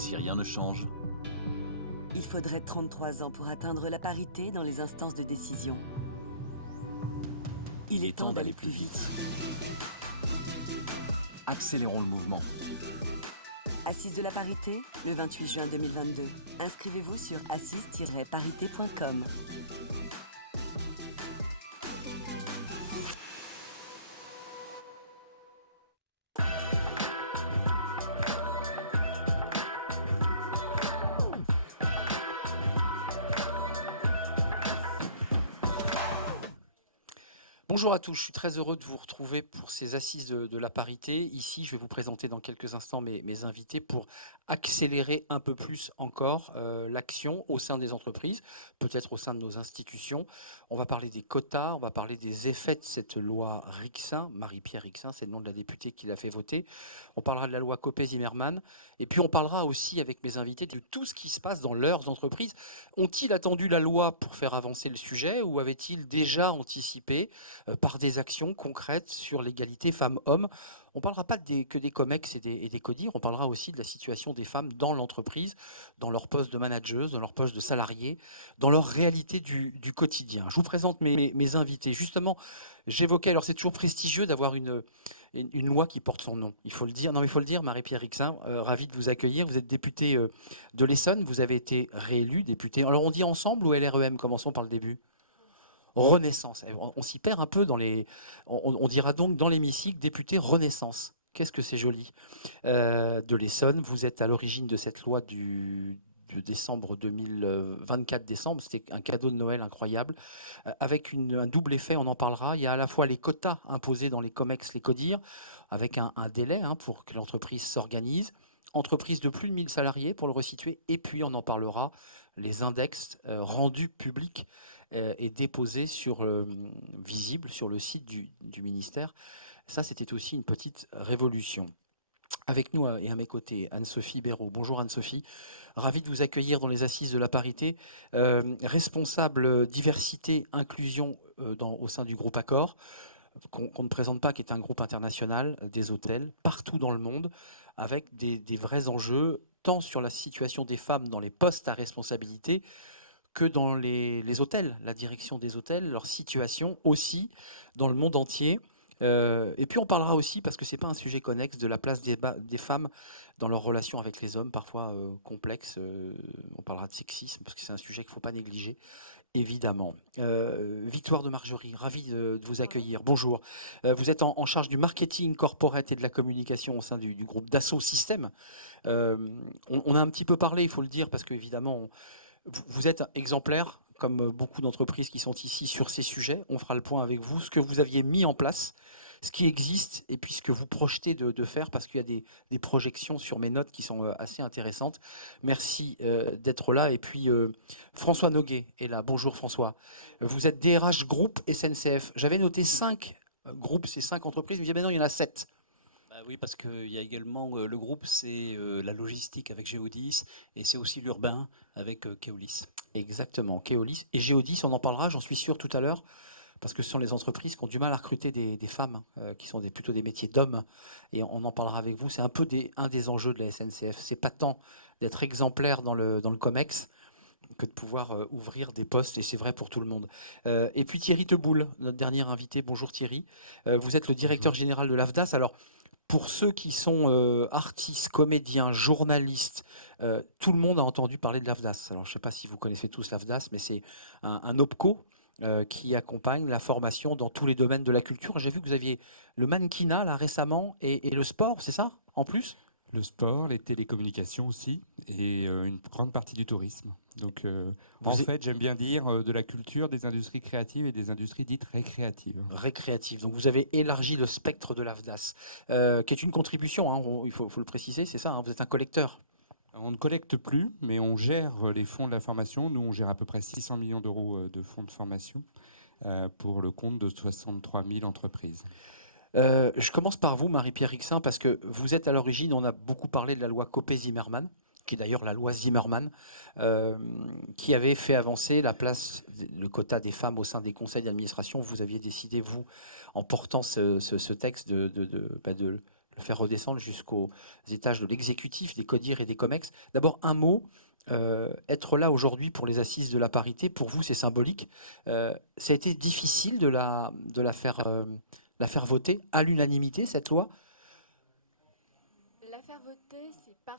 si rien ne change. Il faudrait 33 ans pour atteindre la parité dans les instances de décision. Il est temps d'aller plus vite. Accélérons le mouvement. Assises de la parité, le 28 juin 2022. Inscrivez-vous sur assise-parité.com. Bonjour à tous, je suis très heureux de vous retrouver pour ces assises de la parité. Ici, je vais vous présenter dans quelques instants mes invités pour accélérer un peu plus encore l'action au sein des entreprises, peut-être au sein de nos institutions. On va parler des quotas, on va parler des effets de cette loi Rixain, Marie-Pierre Rixain, c'est le nom de la députée qui l'a fait voter. On parlera de la loi Copé-Zimmermann et puis on parlera aussi avec mes invités de tout ce qui se passe dans leurs entreprises. Ont-ils attendu la loi pour faire avancer le sujet ou avaient-ils déjà anticipé par des actions concrètes sur l'égalité femmes-hommes? On ne parlera pas que des COMEX et des CODIR, on parlera aussi de la situation des femmes dans l'entreprise, dans leur poste de manageuse, dans leur poste de salarié, dans leur réalité du quotidien. Je vous présente mes invités. Justement, j'évoquais, alors c'est toujours prestigieux d'avoir une loi qui porte son nom, il faut le dire. Non, mais il faut le dire, Marie-Pierre Rixain, ravi de vous accueillir. Vous êtes députée de l'Essonne, vous avez été réélue députée. Alors on dit ensemble ou LREM? Commençons par le début. Renaissance. On s'y perd un peu dans les. On dira donc dans l'hémicycle député Renaissance. Qu'est-ce que c'est joli. De l'Essonne, vous êtes à l'origine de cette loi de décembre 2024 décembre. C'était un cadeau de Noël incroyable, avec un double effet. On en parlera. Il y a à la fois les quotas imposés dans les COMEX, les CODIR, avec un délai pour que l'entreprise s'organise. Entreprise de plus de 1000 salariés pour le resituer. Et puis on en parlera. Les index rendus publics et déposés visibles sur le site du ministère. Ça, c'était aussi une petite révolution. Avec nous et à mes côtés, Anne-Sophie Béraud. Bonjour Anne-Sophie, ravie de vous accueillir dans les assises de la parité, responsable diversité, inclusion au sein du groupe Accor, qu'on ne présente pas, qui est un groupe international des hôtels, partout dans le monde, avec des vrais enjeux, tant sur la situation des femmes dans les postes à responsabilité, que dans les hôtels, la direction des hôtels, leur situation aussi dans le monde entier. Et puis on parlera aussi, parce que c'est pas un sujet connexe, de la place des femmes dans leurs relations avec les hommes, parfois complexes. On parlera de sexisme, parce que c'est un sujet qu'il ne faut pas négliger, évidemment. Victoire de Marjorie, ravie de vous accueillir. Bonjour. Vous êtes en charge du marketing corporate et de la communication au sein du groupe Dassault Systèmes. On a un petit peu parlé, il faut le dire, parce qu'évidemment, vous êtes exemplaire, comme beaucoup d'entreprises qui sont ici sur ces sujets. On fera le point avec vous, ce que vous aviez mis en place, ce qui existe, et puis ce que vous projetez de faire, parce qu'il y a des projections sur mes notes qui sont assez intéressantes. Merci d'être là. Et puis François Noguet est là. Bonjour François. Vous êtes DRH Groupe SNCF. J'avais noté 5 groupes, c'est 5 entreprises, mais maintenant il y en a 7. Bah oui, parce qu'il y a également le groupe, c'est la logistique avec Géodis et c'est aussi l'urbain avec Keolis. Exactement, Keolis et Géodis, on en parlera, j'en suis sûr tout à l'heure, parce que ce sont les entreprises qui ont du mal à recruter des femmes, qui sont plutôt des métiers d'hommes, et on en parlera avec vous. C'est un peu un des enjeux de la SNCF. C'est pas tant d'être exemplaire dans le COMEX que de pouvoir ouvrir des postes, et c'est vrai pour tout le monde. Et puis Thierry Teboul, notre dernier invité. Bonjour Thierry. Vous êtes le directeur général de l'AFDAS. Alors, pour ceux qui sont artistes, comédiens, journalistes, tout le monde a entendu parler de l'AFDAS. Alors, je ne sais pas si vous connaissez tous l'AFDAS, mais c'est un OPCO qui accompagne la formation dans tous les domaines de la culture. J'ai vu que vous aviez le mannequinat là récemment et le sport, c'est ça, en plus? Le sport, les télécommunications aussi, et une grande partie du tourisme. Donc, Vous en êtes fait, j'aime bien dire de la culture, des industries créatives et des industries dites récréatives. récréatif. Donc, vous avez élargi le spectre de l'AFDAS, qui est une contribution, hein, il faut le préciser, c'est ça, hein, vous êtes un collecteur. On ne collecte plus, mais on gère les fonds de la formation. Nous, on gère à peu près 600 millions d'euros de fonds de formation pour le compte de 63 000 entreprises. Je commence par vous, Marie-Pierre Rixain, parce que vous êtes à l'origine, on a beaucoup parlé de la loi Copé-Zimmermann, qui est d'ailleurs la loi Zimmermann, qui avait fait avancer le quota des femmes au sein des conseils d'administration. Vous aviez décidé, vous, en portant ce texte, de le le faire redescendre jusqu'aux étages de l'exécutif, des CODIR et des COMEX. D'abord, un mot. Être là aujourd'hui pour les assises de la parité, pour vous, c'est symbolique. Ça a été difficile de la faire voter à l'unanimité, cette loi? La faire voter, c'est pas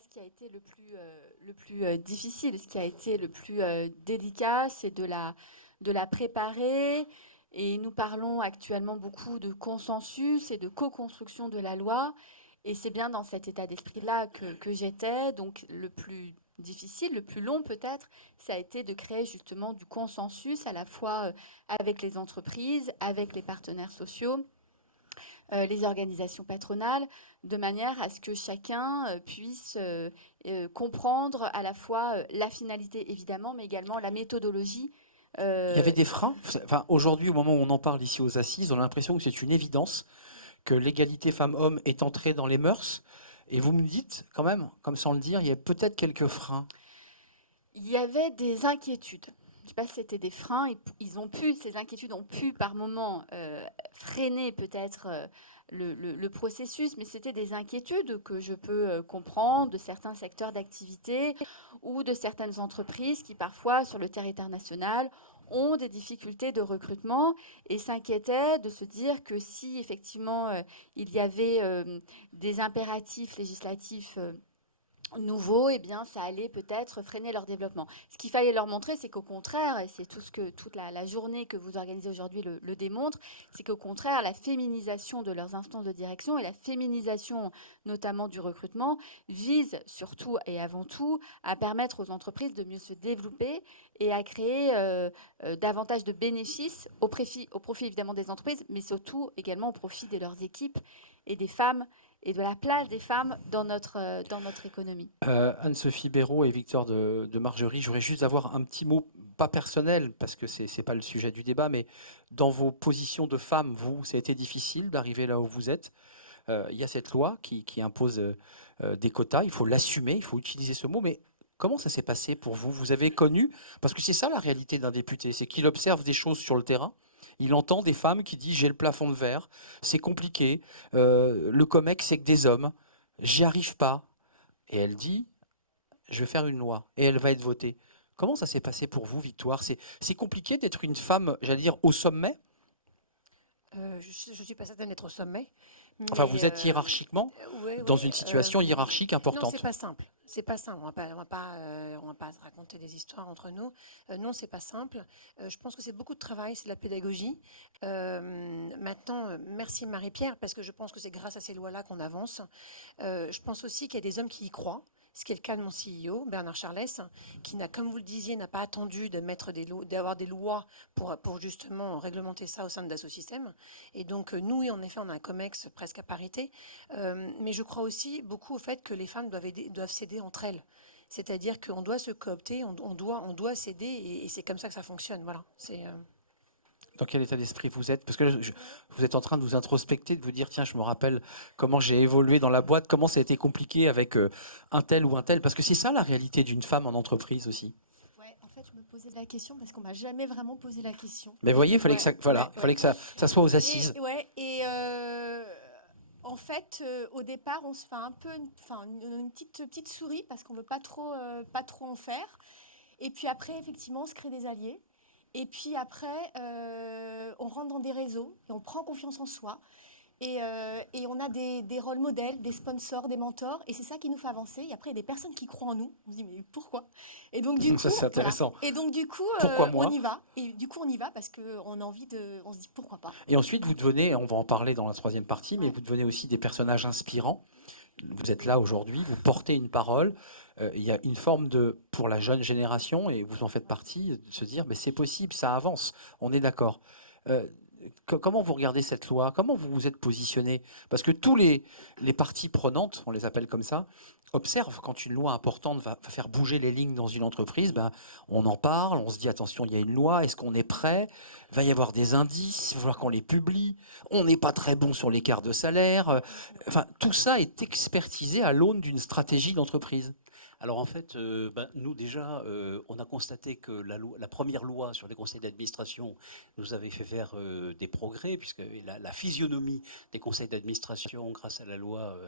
ce qui a été le plus difficile. Ce qui a été le plus délicat, c'est de la préparer. Et nous parlons actuellement beaucoup de consensus et de co-construction de la loi. Et c'est bien dans cet état d'esprit-là que j'étais. Donc le plus difficile, le plus long peut-être, ça a été de créer justement du consensus à la fois avec les entreprises, avec les partenaires sociaux, les organisations patronales, de manière à ce que chacun puisse comprendre à la fois la finalité évidemment, mais également la méthodologie. Il y avait des freins. Enfin, aujourd'hui, au moment où on en parle ici aux assises, on a l'impression que c'est une évidence que l'égalité femmes-hommes est entrée dans les mœurs. Et vous me dites, quand même, comme sans le dire, il y a peut-être quelques freins. Il y avait des inquiétudes. Je ne sais pas si c'était des freins. Ces inquiétudes ont pu par moments freiner peut-être le processus, mais c'était des inquiétudes que je peux comprendre de certains secteurs d'activité ou de certaines entreprises qui parfois sur le territoire national ont des difficultés de recrutement et s'inquiétaient de se dire que si effectivement il y avait des impératifs législatifs nouveaux, eh bien, ça allait peut-être freiner leur développement. Ce qu'il fallait leur montrer, c'est qu'au contraire, et c'est toute la journée que vous organisez aujourd'hui le démontre, c'est qu'au contraire, la féminisation de leurs instances de direction et la féminisation notamment du recrutement vise surtout et avant tout à permettre aux entreprises de mieux se développer et à créer davantage de bénéfices au profit évidemment des entreprises, mais surtout également au profit de leurs équipes et des femmes et de la place des femmes dans notre économie. Anne-Sophie Béraud et Victor de Margerie, j'aurais juste avoir un petit mot, pas personnel, parce que c'est pas le sujet du débat, mais dans vos positions de femmes, vous, ça a été difficile d'arriver là où vous êtes. Il y a cette loi qui impose des quotas, il faut l'assumer, il faut utiliser ce mot, mais comment ça s'est passé pour vous? Vous avez connu, parce que c'est ça la réalité d'un député, c'est qu'il observe des choses sur le terrain, il entend des femmes qui disent j'ai le plafond de verre, c'est compliqué, le COMEX c'est que des hommes, j'y arrive pas. Et elle dit je vais faire une loi et elle va être votée. Comment ça s'est passé pour vous, Victoire? C'est compliqué d'être une femme, j'allais dire, au sommet? Je ne suis pas certaine d'être au sommet. Enfin, Mais, vous êtes hiérarchiquement ouais, dans ouais, une situation hiérarchique non, importante. c'est pas simple. C'est pas simple. On va pas se raconter des histoires entre nous. Non, c'est pas simple. Je pense que c'est beaucoup de travail, c'est de la pédagogie. Maintenant, merci Marie-Pierre, parce que je pense que c'est grâce à ces lois-là qu'on avance. Je pense aussi qu'il y a des hommes qui y croient. Ce qui est le cas de mon CEO, Bernard Charles, qui n'a, comme vous le disiez, n'a pas attendu d'avoir des lois pour justement réglementer ça au sein de Dassault Systèmes. Et donc, nous, en effet, on a un COMEX presque à parité. Mais je crois aussi beaucoup au fait que les femmes doivent s'aider entre elles. C'est-à-dire qu'on doit se coopter, on doit s'aider, et c'est comme ça que ça fonctionne. Voilà. Dans quel état d'esprit vous êtes? Parce que vous êtes en train de vous introspecter, de vous dire, tiens, je me rappelle comment j'ai évolué dans la boîte, comment ça a été compliqué avec un tel ou un tel. Parce que c'est ça la réalité d'une femme en entreprise aussi. Ouais, en fait, je me posais la question parce qu'on m'a jamais vraiment posé la question. Mais vous voyez, il fallait que ça, voilà, fallait que ça soit aux assises. En fait, au départ, on se fait un peu une petite souris parce qu'on veut pas trop en faire. Et puis après, effectivement, on se crée des alliés. Et puis après, on rentre dans des réseaux et on prend confiance en soi. Et on a des rôles modèles, des sponsors, des mentors. Et c'est ça qui nous fait avancer. Et après, il y a des personnes qui croient en nous. On se dit, mais pourquoi? Et donc, du coup, ça, c'est intéressant. Voilà. Et donc, du coup, Pourquoi moi? on y va. Et du coup, on y va parce qu'on a envie on se dit, pourquoi pas? Et ensuite, vous devenez, on va en parler dans la troisième partie, mais Ouais. vous devenez aussi des personnages inspirants. Vous êtes là aujourd'hui, vous portez une parole. Il y a une forme pour la jeune génération, et vous en faites partie, de se dire, mais c'est possible, ça avance, on est d'accord. Comment vous regardez cette loi? Comment vous vous êtes positionné? Parce que tous les parties prenantes, on les appelle comme ça, observent quand une loi importante va faire bouger les lignes dans une entreprise, ben, on en parle, on se dit attention, il y a une loi, est-ce qu'on est prêt? Il va y avoir des indices, il va falloir qu'on les publie, on n'est pas très bon sur l'écart de salaire. Enfin, tout ça est expertisé à l'aune d'une stratégie d'entreprise. Alors en fait, nous déjà, on a constaté que la première loi sur les conseils d'administration nous avait fait faire des progrès, puisque la physionomie des conseils d'administration, grâce à la loi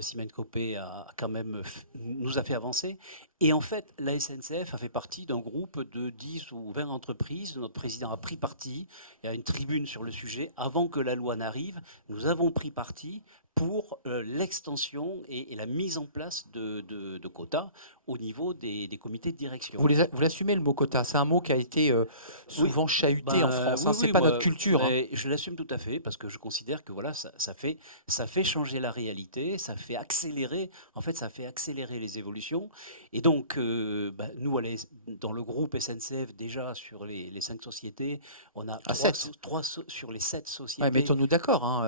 Simaine-Copé, quand même nous a fait avancer. Et en fait, la SNCF a fait partie d'un groupe de 10 ou 20 entreprises. Notre président a pris parti. Il y a une tribune sur le sujet. Avant que la loi n'arrive, nous avons pris parti pour l'extension et la mise en place de quotas au niveau des comités de direction. Vous l'assumez le mot quota, c'est un mot qui a été Oui, souvent chahuté en France, hein, oui, c'est oui, pas notre moi, culture. Hein. mais je l'assume tout à fait parce que je considère que voilà, ça fait changer la réalité, ça fait accélérer, en fait, ça fait accélérer les évolutions. Et donc, nous, dans le groupe SNCF, déjà sur les 5 sociétés, on a À 7. sur les 7 Ouais, sociétés. mettons-nous d'accord.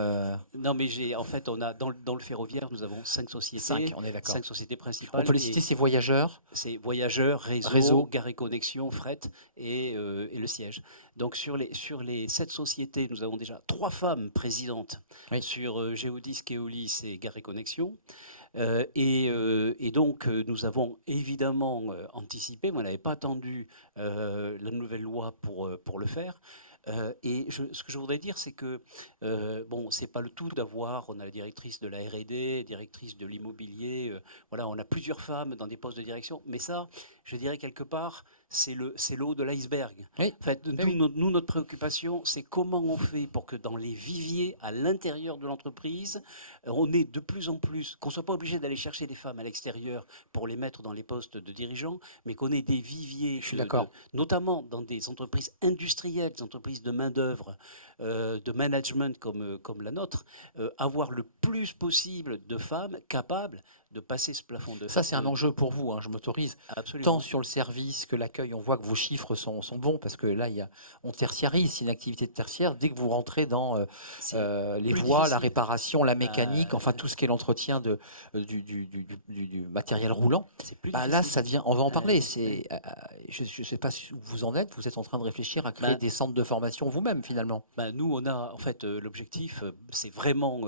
Non, mais en fait, on a dans le ferroviaire, nous avons 5 sociétés, 5, on est d'accord. 5 sociétés On principales. peut les citer, c'est Voyageurs. C'est Voyageurs, Réseau. Gare et Connexion, Fret et le siège. Donc sur les 7 sociétés, nous avons déjà 3 femmes présidentes Oui. sur Géodis, Keolis et Gare et Connexion. Et donc nous avons évidemment anticipé, mais on n'avait pas attendu la nouvelle loi pour le faire. Ce que je voudrais dire, c'est que bon, c'est pas le tout d'avoir, on a la directrice de la R&D, directrice de l'immobilier, voilà, on a plusieurs femmes dans des postes de direction, mais ça, je dirais quelque part, c'est le haut de l'iceberg. Oui. En fait, Oui. notre préoccupation, c'est comment on fait pour que dans les viviers, à l'intérieur de l'entreprise, on ait de plus en plus, qu'on soit pas obligé d'aller chercher des femmes à l'extérieur pour les mettre dans les postes de dirigeants, mais qu'on ait des viviers, Je suis d'accord. notamment dans des entreprises industrielles, des entreprises de main-d'œuvre, de management comme la nôtre, avoir le plus possible de femmes capables de passer ce plafond de Ça, c'est un enjeu pour vous, hein, je m'autorise. Absolument. Tant sur le service que l'accueil, on voit que vos chiffres sont bons, parce que là, on tertiarise, c'est une activité de tertiaire. Dès que vous rentrez dans les plus voies, la difficile. réparation, la mécanique, enfin tout ce qui est l'entretien du matériel roulant, C'est plus là, difficile. ça devient, on va en parler. Je ne sais pas où vous en êtes, vous êtes en train de réfléchir à créer des centres de formation vous-même, finalement. Nous, on a, en fait, l'objectif, c'est vraiment,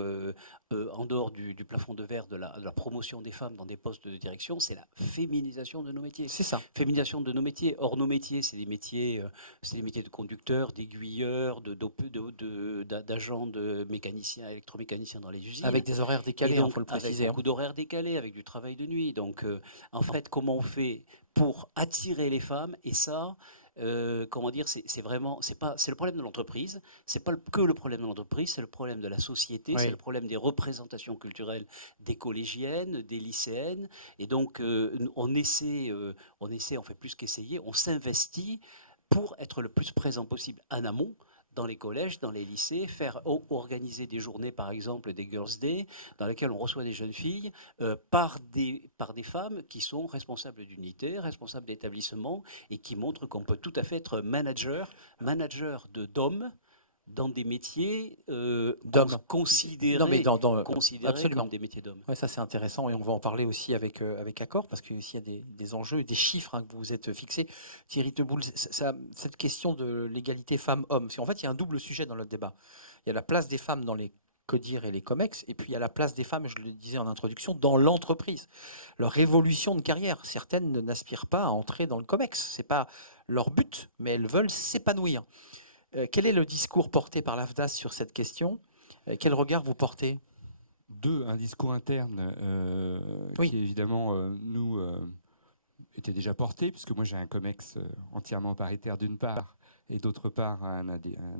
en dehors du plafond de verre de la promotion des femmes dans des postes de direction, c'est la féminisation de nos métiers. C'est ça. Féminisation de nos métiers. Or, nos métiers, c'est des métiers de conducteurs, d'aiguilleurs, d'agents, de mécaniciens, électromécaniciens dans les usines. Avec des horaires décalés, il faut le préciser. Avec beaucoup d'horaires décalés, avec du travail de nuit. Donc, en fait, comment on fait pour attirer les femmes? Et ça, comment dire, c'est le problème de l'entreprise. C'est pas que le problème de l'entreprise, c'est le problème de la société, Oui. c'est le problème des représentations culturelles des collégiennes, des lycéennes. Et donc, on fait plus qu'essayer, on s'investit pour être le plus présent possible en amont, dans les collèges, dans les lycées, organiser des journées, par exemple des Girls' Day, dans lesquelles on reçoit des jeunes filles par des femmes qui sont responsables d'unité, responsables d'établissement, et qui montrent qu'on peut tout à fait être manager d'hommes dans des métiers considérés absolument. comme des métiers d'hommes. Ouais, ça c'est intéressant et on va en parler aussi avec Accor parce qu'il y a des enjeux et des chiffres que vous vous êtes fixés. Thierry Teboul, cette question de l'égalité femmes-hommes, en fait il y a un double sujet dans notre débat. Il y a la place des femmes dans les CODIR et les COMEX, et puis il y a la place des femmes, je le disais en introduction, dans l'entreprise. Leur évolution de carrière, certaines n'aspirent pas à entrer dans le COMEX, c'est pas leur but, mais elles veulent s'épanouir. Quel est le discours porté par l'AFDAS sur cette question? Quel regard vous portez? Un discours interne Oui. qui évidemment nous était déjà porté, puisque moi j'ai un COMEX entièrement paritaire d'une part, et d'autre part un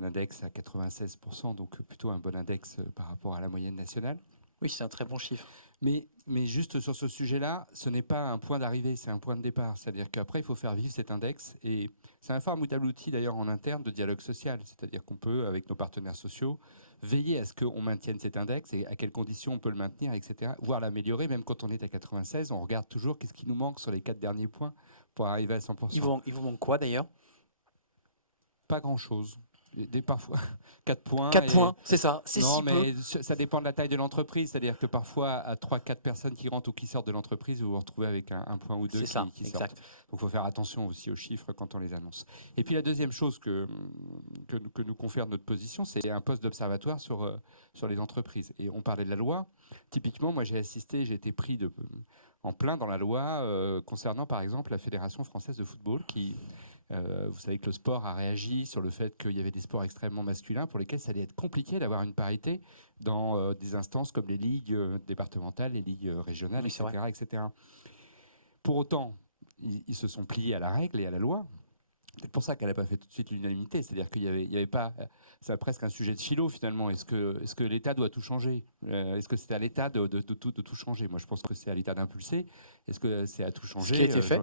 index à 96%, donc plutôt un bon index par rapport à la moyenne nationale. Oui, c'est un très bon chiffre. Mais juste sur ce sujet-là, ce n'est pas un point d'arrivée, c'est un point de départ. C'est-à-dire qu'après, il faut faire vivre cet index. Et c'est un formidable outil d'ailleurs en interne de dialogue social. C'est-à-dire qu'on peut, avec nos partenaires sociaux, veiller à ce qu'on maintienne cet index et à quelles conditions on peut le maintenir, etc. Voire l'améliorer. Même quand on est à 96, on regarde toujours qu'est-ce qui nous manque sur les 4 derniers points pour arriver à 100%. Il vous manque quoi d'ailleurs? Pas grand-chose. parfois 4 points. 4 points, c'est ça, c'est Non, si peu. mais ça dépend de la taille de l'entreprise. C'est-à-dire que parfois, à 3-4 personnes qui rentrent ou qui sortent de l'entreprise, vous vous retrouvez avec un point ou deux C'est ça, qui sortent. exact. Donc, il faut faire attention aussi aux chiffres quand on les annonce. Et puis, la deuxième chose que nous confère notre position, c'est un poste d'observatoire sur les entreprises. Et on parlait de la loi. Typiquement, moi, j'ai été pris en plein dans la loi concernant, par exemple, la Fédération française de football qui... vous savez que le sport a réagi sur le fait qu'il y avait des sports extrêmement masculins pour lesquels ça allait être compliqué d'avoir une parité dans des instances comme les ligues départementales, les ligues régionales, Oui, c'est etc., etc. Pour autant, ils se sont pliés à la règle et à la loi. C'est pour ça qu'elle n'a pas fait tout de suite l'unanimité. C'est-à-dire qu'il y avait pas... C'est presque un sujet de philo finalement. Est-ce que l'État doit tout changer? Est-ce que c'est à l'État de tout changer? Moi, je pense que c'est à l'État d'impulser. Est-ce que c'est à tout changer? Ce qui a été fait.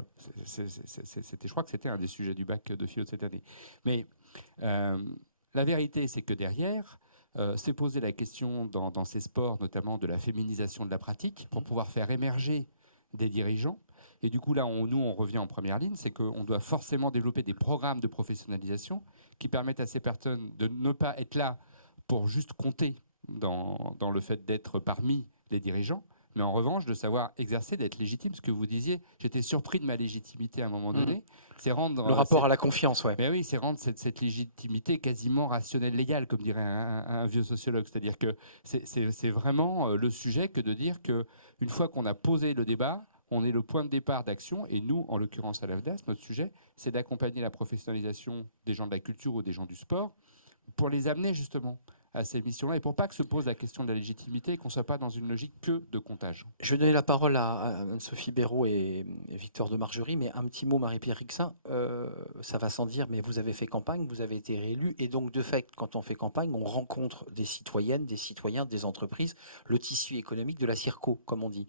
Je crois que c'était un des sujets du bac de philo de cette année. Mais la vérité, c'est que derrière, s'est posé la question dans ces sports, notamment de la féminisation de la pratique, pour pouvoir faire émerger des dirigeants. Et du coup, là, on revient en première ligne, c'est qu'on doit forcément développer des programmes de professionnalisation qui permettent à ces personnes de ne pas être là pour juste compter dans le fait d'être parmi les dirigeants, mais en revanche de savoir exercer, d'être légitime. Ce que vous disiez, j'étais surpris de ma légitimité à un moment donné. C'est rendre Le rapport à la confiance, ouais. Mais oui, c'est rendre cette légitimité quasiment rationnelle légale, comme dirait un vieux sociologue. C'est-à-dire que c'est vraiment le sujet que de dire qu'une fois qu'on a posé le débat, on est le point de départ d'action. Et nous, en l'occurrence à l'AFDAS, notre sujet, c'est d'accompagner la professionnalisation des gens de la culture ou des gens du sport pour les amener justement à ces missions-là et pour pas que se pose la question de la légitimité et qu'on ne soit pas dans une logique que de comptage. Je vais donner la parole à Anne-Sophie Béraud et Victor de Margerie, mais un petit mot, Marie-Pierre Rixin, ça va sans dire, mais vous avez fait campagne, vous avez été réélu, et donc de fait, quand on fait campagne, on rencontre des citoyennes, des citoyens, des entreprises, le tissu économique de la CIRCO, comme on dit.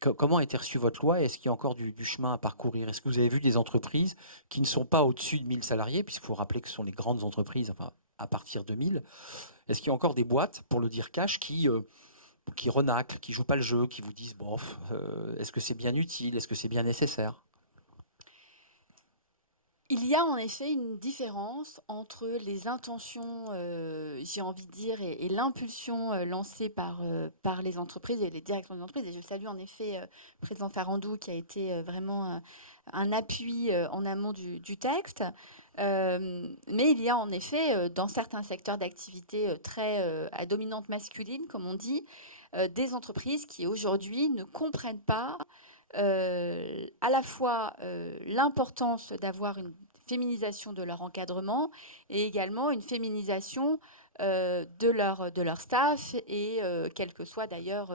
Comment a été reçue votre loi? Est-ce qu'il y a encore du chemin à parcourir? Est-ce que vous avez vu des entreprises qui ne sont pas au-dessus de 1000 salariés, puisqu'il faut rappeler que ce sont les grandes entreprises, enfin, à partir de 1000? Est-ce qu'il y a encore des boîtes, pour le dire cash, qui renaclent, qui jouent pas le jeu, qui vous disent bof, est-ce que c'est bien utile, est-ce que c'est bien nécessaire? Il y a en effet une différence entre les intentions, j'ai envie de dire, et l'impulsion lancée par les entreprises et les directions des entreprises. Et je salue en effet le président Farandou qui a été vraiment un appui en amont du texte. Mais il y a en effet, dans certains secteurs d'activité très à dominante masculine, comme on dit, des entreprises qui aujourd'hui ne comprennent pas à la fois l'importance d'avoir une féminisation de leur encadrement et également une féminisation de leur staff et quels que soient d'ailleurs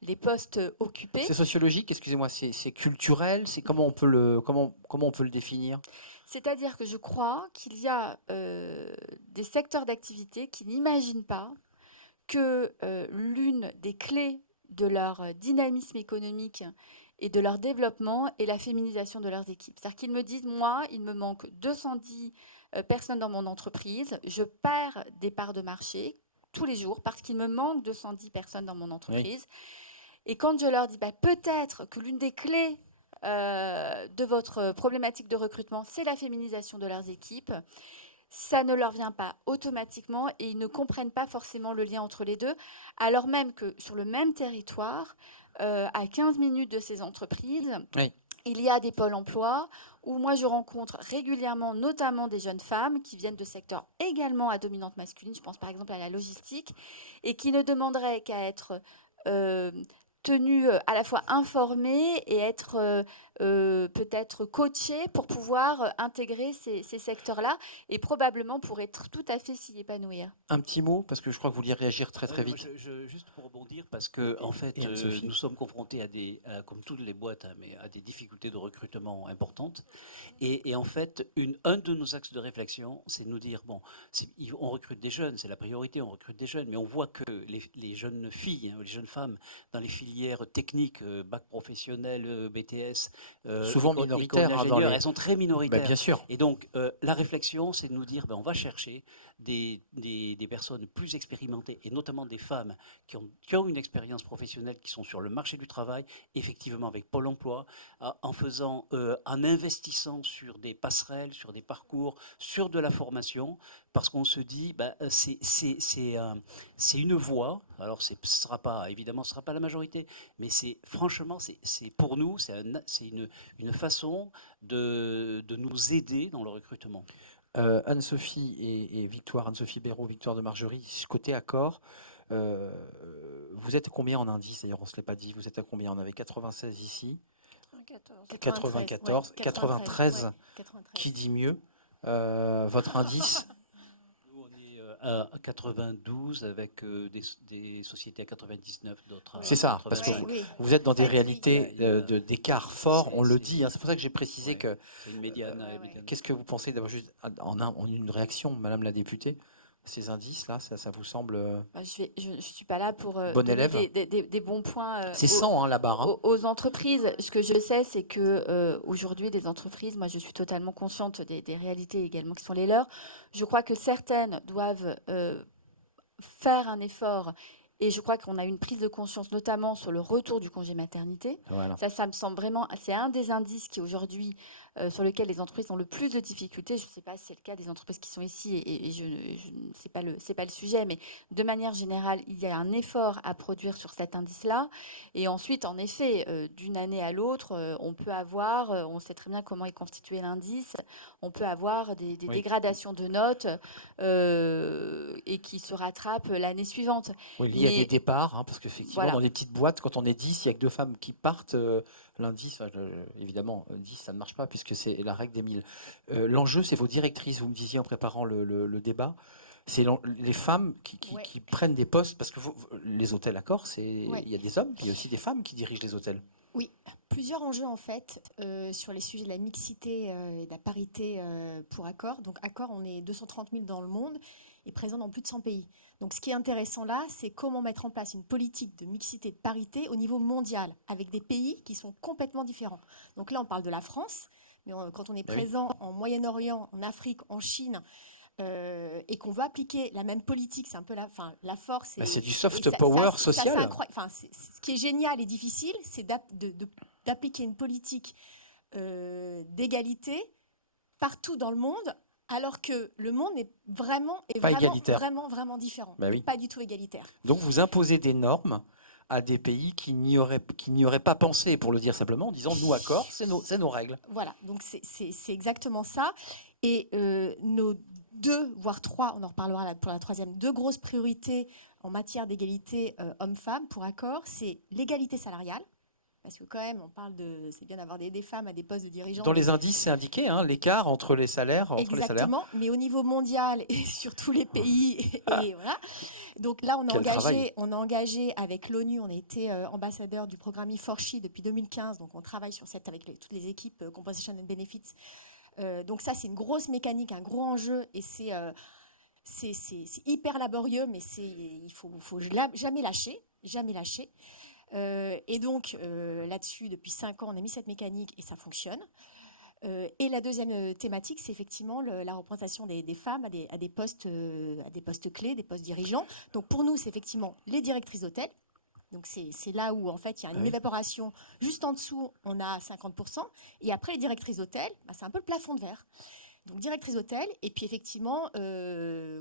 les postes occupés. C'est sociologique, excusez-moi, c'est culturel, c'est comment on peut le définir? C'est-à-dire que je crois qu'il y a des secteurs d'activité qui n'imaginent pas que l'une des clés de leur dynamisme économique et de leur développement est la féminisation de leurs équipes. C'est-à-dire qu'ils me disent, moi, il me manque 210 personnes dans mon entreprise, je perds des parts de marché tous les jours parce qu'il me manque 210 personnes dans mon entreprise. Oui. Et quand je leur dis, peut-être que l'une des clés de votre problématique de recrutement, c'est la féminisation de leurs équipes, ça ne leur vient pas automatiquement et ils ne comprennent pas forcément le lien entre les deux, alors même que sur le même territoire, à 15 minutes de ces entreprises, oui, il y a des pôles emploi où moi je rencontre régulièrement notamment des jeunes femmes qui viennent de secteurs également à dominante masculine, je pense par exemple à la logistique, et qui ne demanderaient qu'à être tenues à la fois informées et être peut-être coachées pour pouvoir intégrer ces secteurs-là et probablement pour être tout à fait s'y épanouir. Un petit mot, parce que je crois que vous vouliez réagir très très vite. Juste pour rebondir, parce que en fait, nous sommes confrontés comme toutes les boîtes, mais à des difficultés de recrutement importantes. Et en fait, un de nos axes de réflexion, c'est de nous dire, bon, on recrute des jeunes, c'est la priorité, on recrute des jeunes, mais on voit que les jeunes filles, les jeunes femmes dans les filières filières techniques, bac professionnel, BTS, Souvent minoritaires, hein, ingénieurs, elles sont très Bah, minoritaires. bien sûr. Et donc, la réflexion, c'est de nous dire, ben, on va chercher des personnes plus expérimentées, et notamment des femmes qui ont une expérience professionnelle, qui sont sur le marché du travail, effectivement avec Pôle emploi, en investissant sur des passerelles, sur des parcours, sur de la formation, parce qu'on se dit, ben, c'est une voie. Alors, évidemment, ce ne sera pas la majorité, mais franchement, c'est pour nous, c'est une façon de nous aider dans le recrutement. Anne-Sophie et Victoire, Anne-Sophie Béraud, Victoire de Margerie, côté accord, vous êtes combien en indice? D'ailleurs, on ne se l'est pas dit. Vous êtes à combien? On avait 96 ici, 94, 93, qui dit mieux? Votre indice? Nous, on est à 92 avec des sociétés à 99, d'autres à C'est ça, parce que 85. vous êtes dans des En fait, réalités il y a- d'écart fort, on le c'est- dit, hein. C'est pour ça que j'ai précisé ouais, que. c'est une médiane. Médiane. Qu'est-ce que vous pensez d'avoir juste en une réaction, Madame la députée? Ces indices-là, ça vous semble Bah, je suis pas là pour bon donner élève? des bons points C'est 100 hein, la barre. Hein. aux entreprises. Ce que je sais, c'est que aujourd'hui, des entreprises, moi, je suis totalement consciente des réalités également qui sont les leurs. Je crois que certaines doivent faire un effort. Et je crois qu'on a une prise de conscience, notamment sur le retour du congé maternité. Voilà. Ça me semble vraiment, c'est un des indices qui aujourd'hui, sur lequel les entreprises ont le plus de difficultés. Je ne sais pas si c'est le cas des entreprises qui sont ici, et c'est pas le sujet, mais de manière générale, il y a un effort à produire sur cet indice-là. Et ensuite, en effet, d'une année à l'autre, on peut avoir, on sait très bien comment est constitué l'indice, on peut avoir des Oui. dégradations de notes et qui se rattrapent l'année suivante. Oui, lié à des Mais départs, hein, parce qu'effectivement, voilà. dans les petites boîtes, quand on est 10, il n'y a que 2 femmes qui partent. L'indice, évidemment, 10, ça ne marche pas, puisque c'est la règle des 1000. L'enjeu, c'est vos directrices, vous me disiez en préparant le débat. C'est les femmes Ouais. qui prennent des postes, parce que les hôtels accords, Ouais. il y a des hommes, mais il y a aussi des femmes qui dirigent les hôtels. Oui, plusieurs enjeux en fait sur les sujets de la mixité et de la parité pour Accor. Donc Accor, on est 230 000 dans le monde et présent dans plus de 100 pays. Donc ce qui est intéressant là, c'est comment mettre en place une politique de mixité, de parité au niveau mondial, avec des pays qui sont complètement différents. Donc là, on parle de la France, mais quand on est Ah oui. présent en Moyen-Orient, en Afrique, en Chine, et qu'on veut appliquer la même politique, c'est un peu la force. Bah, c'est du et soft power c'est social. incroyable. Ce qui est génial et difficile, c'est d'appliquer une politique d'égalité partout dans le monde, alors que le monde est Pas égalitaire. vraiment différent. Bah oui. Pas du tout égalitaire. Donc vous imposez des normes à des pays qui n'y auraient pas pensé, pour le dire simplement, en disant nous, accord, c'est nos règles. Voilà, donc c'est exactement ça. Et nos 2, voire 3, on en reparlera pour la troisième, 2 grosses priorités en matière d'égalité hommes-femmes pour Accor, c'est l'égalité salariale. Parce que quand même, c'est bien d'avoir des femmes à des postes de dirigeants. Dans les indices, c'est indiqué, hein, l'écart entre les salaires. Exactement, mais au niveau mondial et sur tous les pays. Et voilà. Donc là, on Quel travail. a engagé avec l'ONU, on a été ambassadeur du programme E4SHE depuis 2015. Donc on travaille sur avec toutes les équipes Compensation and Benefits. Donc ça, c'est une grosse mécanique, un gros enjeu. Et c'est hyper laborieux, mais il faut jamais lâcher. Jamais lâcher. Et donc là-dessus, depuis 5 ans, on a mis cette mécanique et ça fonctionne. Et la deuxième thématique, c'est effectivement la représentation des femmes à des postes clés, des postes dirigeants. Donc pour nous, c'est effectivement les directrices d'hôtel. Donc c'est là où en fait il y a une Oui. évaporation. Juste en dessous, on a 50%. Et après, les directrices d'hôtel, c'est un peu le plafond de verre. Donc directrice d'hôtel et puis effectivement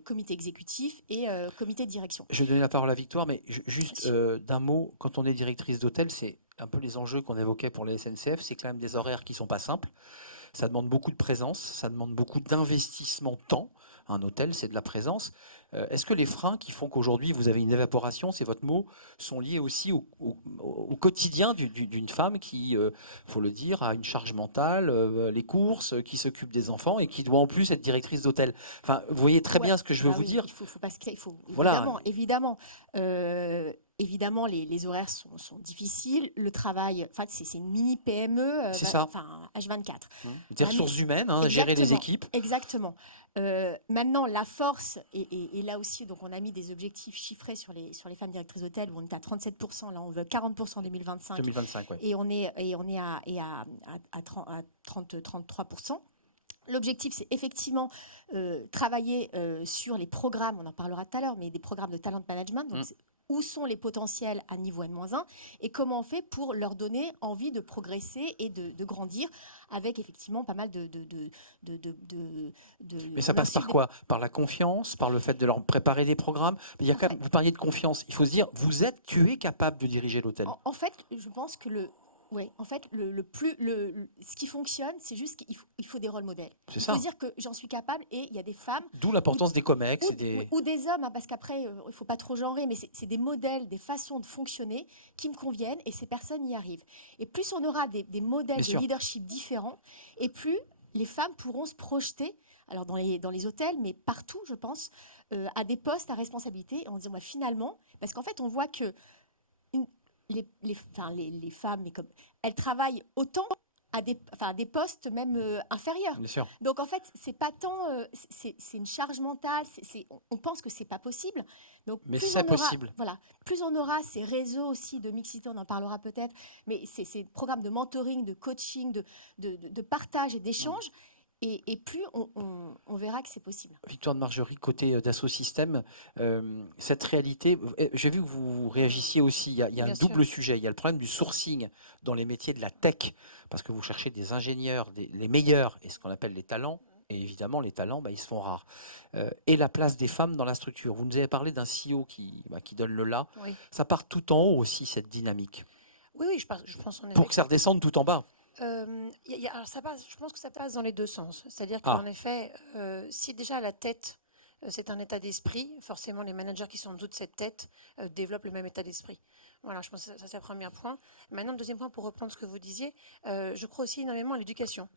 comité exécutif et comité de direction. Je vais donner la parole à Victoire, mais juste d'un mot, quand on est directrice d'hôtel, c'est un peu les enjeux qu'on évoquait pour les SNCF, c'est quand même des horaires qui ne sont pas simples. Ça demande beaucoup de présence, ça demande beaucoup d'investissement temps. Un hôtel, c'est de la présence. Est-ce que les freins qui font qu'aujourd'hui vous avez une évaporation, c'est votre mot, sont liés aussi au quotidien d'une femme qui, faut le dire, a une charge mentale, les courses, qui s'occupe des enfants et qui doit en plus être directrice d'hôtel. Enfin, vous voyez très bien ce que je veux vous Oui, dire. il faut Voilà. évidemment. évidemment, les horaires sont difficiles. Le travail, enfin, c'est une mini PME, C'est ça. enfin, H24. Des ressources humaines, hein, gérer les Exactement, équipes. exactement. Maintenant, la force, et là aussi, donc on a mis des objectifs chiffrés sur les femmes directrices d'hôtel, où on est à 37%, là on veut 40% en 2025, 2025, ouais. et on est à 33%. L'objectif, c'est effectivement travailler sur les programmes, on en parlera tout à l'heure, mais des programmes de talent management. Donc, où sont les potentiels à niveau N-1 et comment on fait pour leur donner envie de progresser et de grandir avec effectivement pas mal de Mais ça on a passe aussi par quoi? Par la confiance, par le fait de leur préparer des programmes. Mais il y a quand même, vous parliez de confiance. Il faut se dire, tu es capable de diriger l'hôtel. En fait, je pense que ce qui fonctionne, c'est juste qu'il faut des rôles modèles. C'est Il ça. faut se dire que j'en suis capable et il y a des femmes D'où l'importance des comex. ou des hommes, hein, parce qu'après, il ne faut pas trop genrer, mais c'est des modèles, des façons de fonctionner qui me conviennent et ces personnes y arrivent. Et plus on aura des modèles Bien de sûr. leadership différents, et plus les femmes pourront se projeter, alors dans les hôtels, mais partout, je pense, à des postes à responsabilité, en disant finalement, parce qu'en fait, on voit que les femmes, mais comme elles travaillent autant à des postes même inférieurs. Bien sûr. Donc en fait, c'est pas tant, c'est une charge mentale. On pense que c'est pas possible. Donc Mais plus c'est on aura, possible. voilà, plus on aura ces réseaux aussi de mixité, on en parlera peut-être, mais ces programmes de mentoring, de coaching, de partage et d'échange. Et plus on verra que c'est possible. Victoire de Margerie, côté Dassault Systèmes, cette réalité, j'ai vu que vous réagissiez aussi, il y a un Bien sûr. double sujet, il y a le problème du sourcing dans les métiers de la tech, parce que vous cherchez des ingénieurs, les meilleurs, et ce qu'on appelle les talents, et évidemment les talents, ils se font rares. Et la place des femmes dans la structure. Vous nous avez parlé d'un CEO qui donne le là, Oui, ça part tout en haut aussi, cette dynamique, oui, je pense en effet pour que ça redescende tout en bas. alors je pense que ça passe dans les deux sens. C'est-à-dire Ah. qu'en effet, si déjà la tête, c'est un état d'esprit, forcément les managers qui sont en dessous de cette tête développent le même état d'esprit. Voilà, je pense que ça c'est le premier point. Maintenant, le deuxième point, pour reprendre ce que vous disiez, je crois aussi énormément à l'éducation.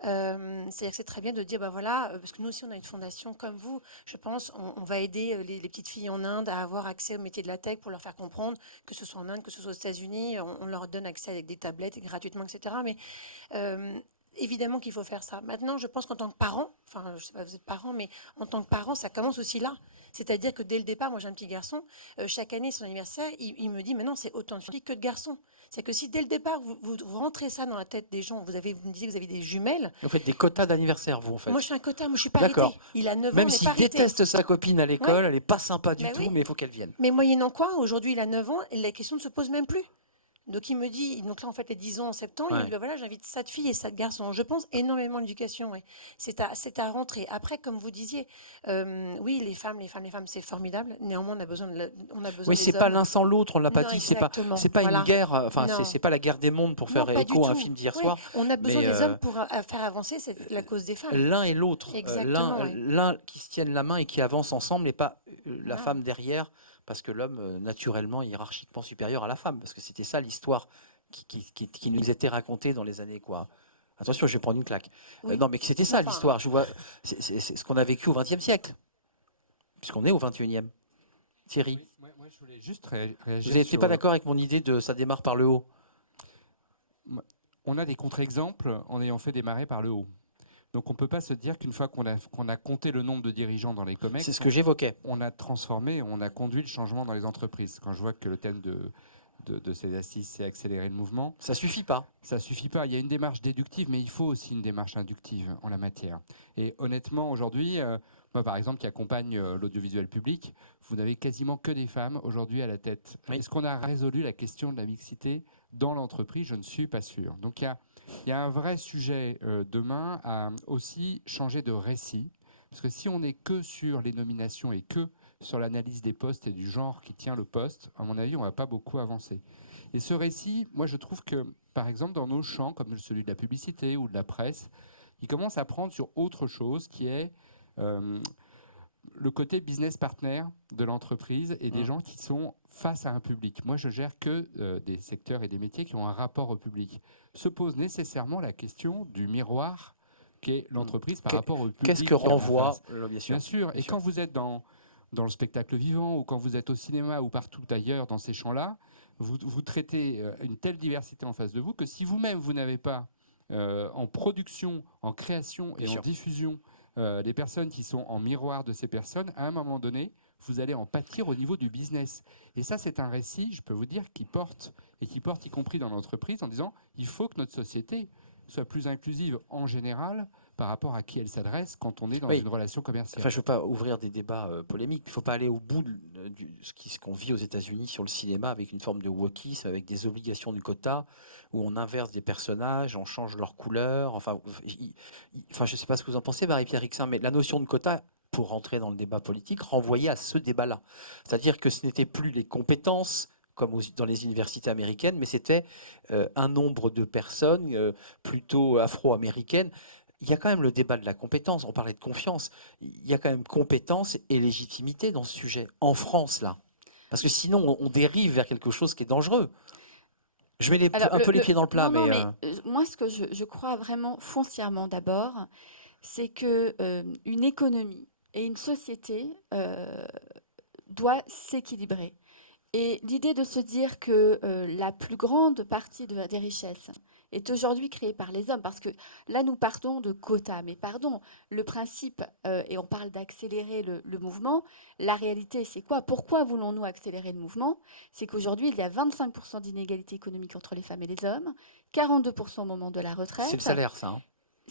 C'est-à-dire que c'est très bien de dire, parce que nous aussi on a une fondation comme vous, je pense, on va aider les petites filles en Inde à avoir accès au métier de la tech pour leur faire comprendre, que ce soit en Inde, que ce soit aux États-Unis, on leur donne accès avec des tablettes gratuitement, etc. Mais évidemment qu'il faut faire ça. Maintenant, je pense qu'en tant que parent, enfin, je sais pas, vous êtes parent, mais en tant que parent, ça commence aussi là. C'est-à-dire que dès le départ, moi j'ai un petit garçon, chaque année, son anniversaire, il me dit, maintenant c'est autant de filles que de garçons. C'est que si dès le départ, vous rentrez ça dans la tête des gens, vous me disiez que vous avez des jumelles. Vous faites des quotas d'anniversaire, vous, en fait. Moi je suis un quota, moi je suis parité. D'accord. Il a 9 ans, Même on est s'il parité. déteste sa copine à l'école, elle n'est pas sympa du Bah tout, oui. mais il faut qu'elle vienne. Mais moyennant quoi, aujourd'hui il a 9 ans et la question ne se pose même plus. Donc il me dit, donc là en fait les 10 ans en septembre, il me dit voilà, j'invite ça de filles et ça de garçons. Je pense énormément à l'éducation, ouais. C'est à rentrer. Après, comme vous disiez, oui, les femmes, c'est formidable. Néanmoins, on a besoin Oui, des c'est pas hommes. l'un sans l'autre, on l'a pas Non, dit. exactement, C'est pas voilà. une guerre. Enfin, Non. c'est pas la guerre des mondes pour faire Non, pas du écho à un tout. film d'hier Ouais, soir. on a besoin mais, des hommes pour faire avancer la cause des femmes. L'un et l'autre, Exactement, ouais. l'un qui se tiennent la main et qui avance ensemble, et pas la Non. femme derrière, parce que l'homme naturellement hiérarchiquement supérieur à la femme, parce que c'était ça l'histoire qui nous était racontée dans les années quoi. Attention, je vais prendre une claque. Oui. Non, mais c'était ça Enfin, l'histoire. Je vois, c'est ce qu'on a vécu au XXe siècle, puisqu'on est au XXIe. Thierry, Moi, je voulais juste réagir. vous n'étiez sur, pas d'accord avec mon idée de ça démarre par le haut? On a des contre-exemples en ayant fait démarrer par le haut. Donc on ne peut pas se dire qu'une fois qu'on a compté le nombre de dirigeants dans les COMEX, C'est ce que j'évoquais. on a transformé, on a conduit le changement dans les entreprises. Quand je vois que le thème de ces assises, c'est accélérer le mouvement. Ça suffit pas. Ça suffit pas. Il y a une démarche déductive, mais il faut aussi une démarche inductive en la matière. Et honnêtement, aujourd'hui, moi par exemple, qui accompagne l'audiovisuel public, vous n'avez quasiment que des femmes aujourd'hui à la tête. Oui. Est-ce qu'on a résolu la question de la mixité dans l'entreprise? Je ne suis pas sûr. Donc il y a un vrai sujet demain à aussi changer de récit. Parce que si on n'est que sur les nominations et que sur l'analyse des postes et du genre qui tient le poste, à mon avis, on ne va pas beaucoup avancer. Et ce récit, moi je trouve que, par exemple, dans nos champs, comme celui de la publicité ou de la presse, il commence à prendre sur autre chose qui est le côté business partner de l'entreprise et des gens qui sont face à un public. Moi, je gère que des secteurs et des métiers qui ont un rapport au public. Se pose nécessairement la question du miroir qu'est l'entreprise par rapport au public. Qu'est-ce que qui est en renvoie face. bien sûr. Bien sûr. Et quand vous êtes dans dans le spectacle vivant ou quand vous êtes au cinéma ou partout ailleurs dans ces champs-là, vous traitez une telle diversité en face de vous que si vous-même, vous n'avez pas en production, en création et Bien en sûr. diffusion les personnes qui sont en miroir de ces personnes, à un moment donné, vous allez en pâtir au niveau du business. Et ça, c'est un récit, je peux vous dire, qui porte y compris dans l'entreprise, en disant il faut que notre société soit plus inclusive en général par rapport à qui elle s'adresse quand on est dans Oui. une relation commerciale. Enfin, je ne veux pas ouvrir des débats polémiques. Il ne faut pas aller au bout de ce qu'on vit aux États-Unis sur le cinéma avec une forme de wokisme, avec des obligations de quota, où on inverse des personnages, on change leur couleur. Enfin, je ne sais pas ce que vous en pensez, Marie-Pierre Rixin, mais la notion de quota, pour rentrer dans le débat politique, renvoyait à ce débat-là. C'est-à-dire que ce n'était plus les compétences comme dans les universités américaines, mais c'était un nombre de personnes plutôt afro-américaines. Il y a quand même le débat de la compétence. On parlait de confiance. Il y a quand même compétence et légitimité dans ce sujet, en France, là. Parce que sinon, on dérive vers quelque chose qui est dangereux. Je mets Alors, un peu les pieds dans le plat, non, mais... mais moi, ce que je crois vraiment foncièrement d'abord, c'est que une économie et une société doit s'équilibrer. Et l'idée de se dire que la plus grande partie des richesses est aujourd'hui créée par les hommes, parce que là, nous partons de quotas, mais pardon, le principe, et on parle d'accélérer le mouvement, la réalité, c'est quoi? Pourquoi voulons-nous accélérer le mouvement? C'est qu'aujourd'hui, il y a 25% d'inégalité économique entre les femmes et les hommes, 42% au moment de la retraite. C'est le salaire, ça. Hein.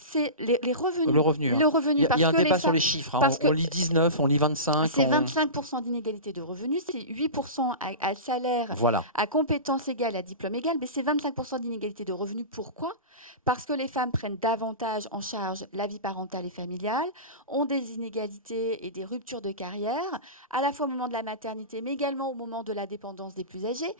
C'est les revenus. Le revenu. Hein. Le revenu, Il y a un parce que débat les sur femmes... les chiffres. Hein. parce On que lit 19, on lit 25. c'est 25% d'inégalité de revenus, c'est 8% à salaire, Voilà. à compétences égales, à diplôme égal, mais c'est 25% d'inégalité de revenus. Pourquoi? Parce que les femmes prennent davantage en charge la vie parentale et familiale, ont des inégalités et des ruptures de carrière, à la fois au moment de la maternité, mais également au moment de la dépendance des plus âgés.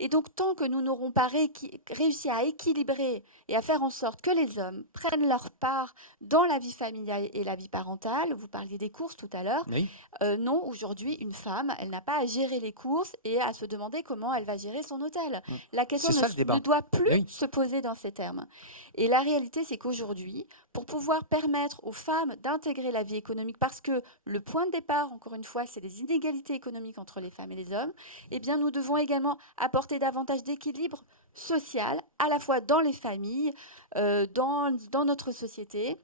Et donc, tant que nous n'aurons pas réussi à équilibrer et à faire en sorte que les hommes prennent leur part dans la vie familiale et la vie parentale, vous parliez des courses tout à l'heure, Oui. non, aujourd'hui, une femme, elle n'a pas à gérer les courses et à se demander comment elle va gérer son hôtel. La question C'est ça, le débat. ne doit plus Oui. se poser dans ces termes. Et la réalité, c'est qu'aujourd'hui, pour pouvoir permettre aux femmes d'intégrer la vie économique, parce que le point de départ, encore une fois, c'est les inégalités économiques entre les femmes et les hommes, eh bien, nous devons également apporter davantage d'équilibre social, à la fois dans les familles, dans notre société,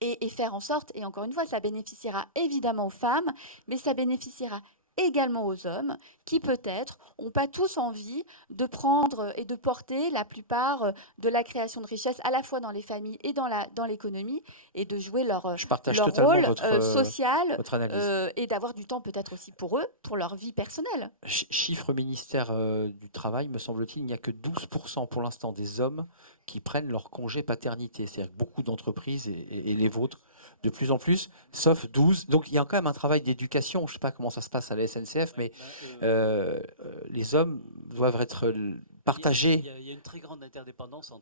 et faire en sorte, et encore une fois, ça bénéficiera évidemment aux femmes, mais ça bénéficiera également aux hommes qui peut-être n'ont pas tous envie de prendre et de porter la plupart de la création de richesses à la fois dans les familles et dans l'économie, et de jouer leur Je partage totalement rôle votre social analyse. et d'avoir du temps peut-être aussi pour eux, pour leur vie personnelle. Chiffre ministère du Travail, me semble-t-il, il n'y a que 12% pour l'instant des hommes qui prennent leur congé paternité. C'est-à-dire que beaucoup d'entreprises, et les vôtres, de plus en plus, sauf 12. Donc il y a quand même un travail d'éducation. Je ne sais pas comment ça se passe à la SNCF, mais les hommes doivent être partagés. Il y a une très grande interdépendance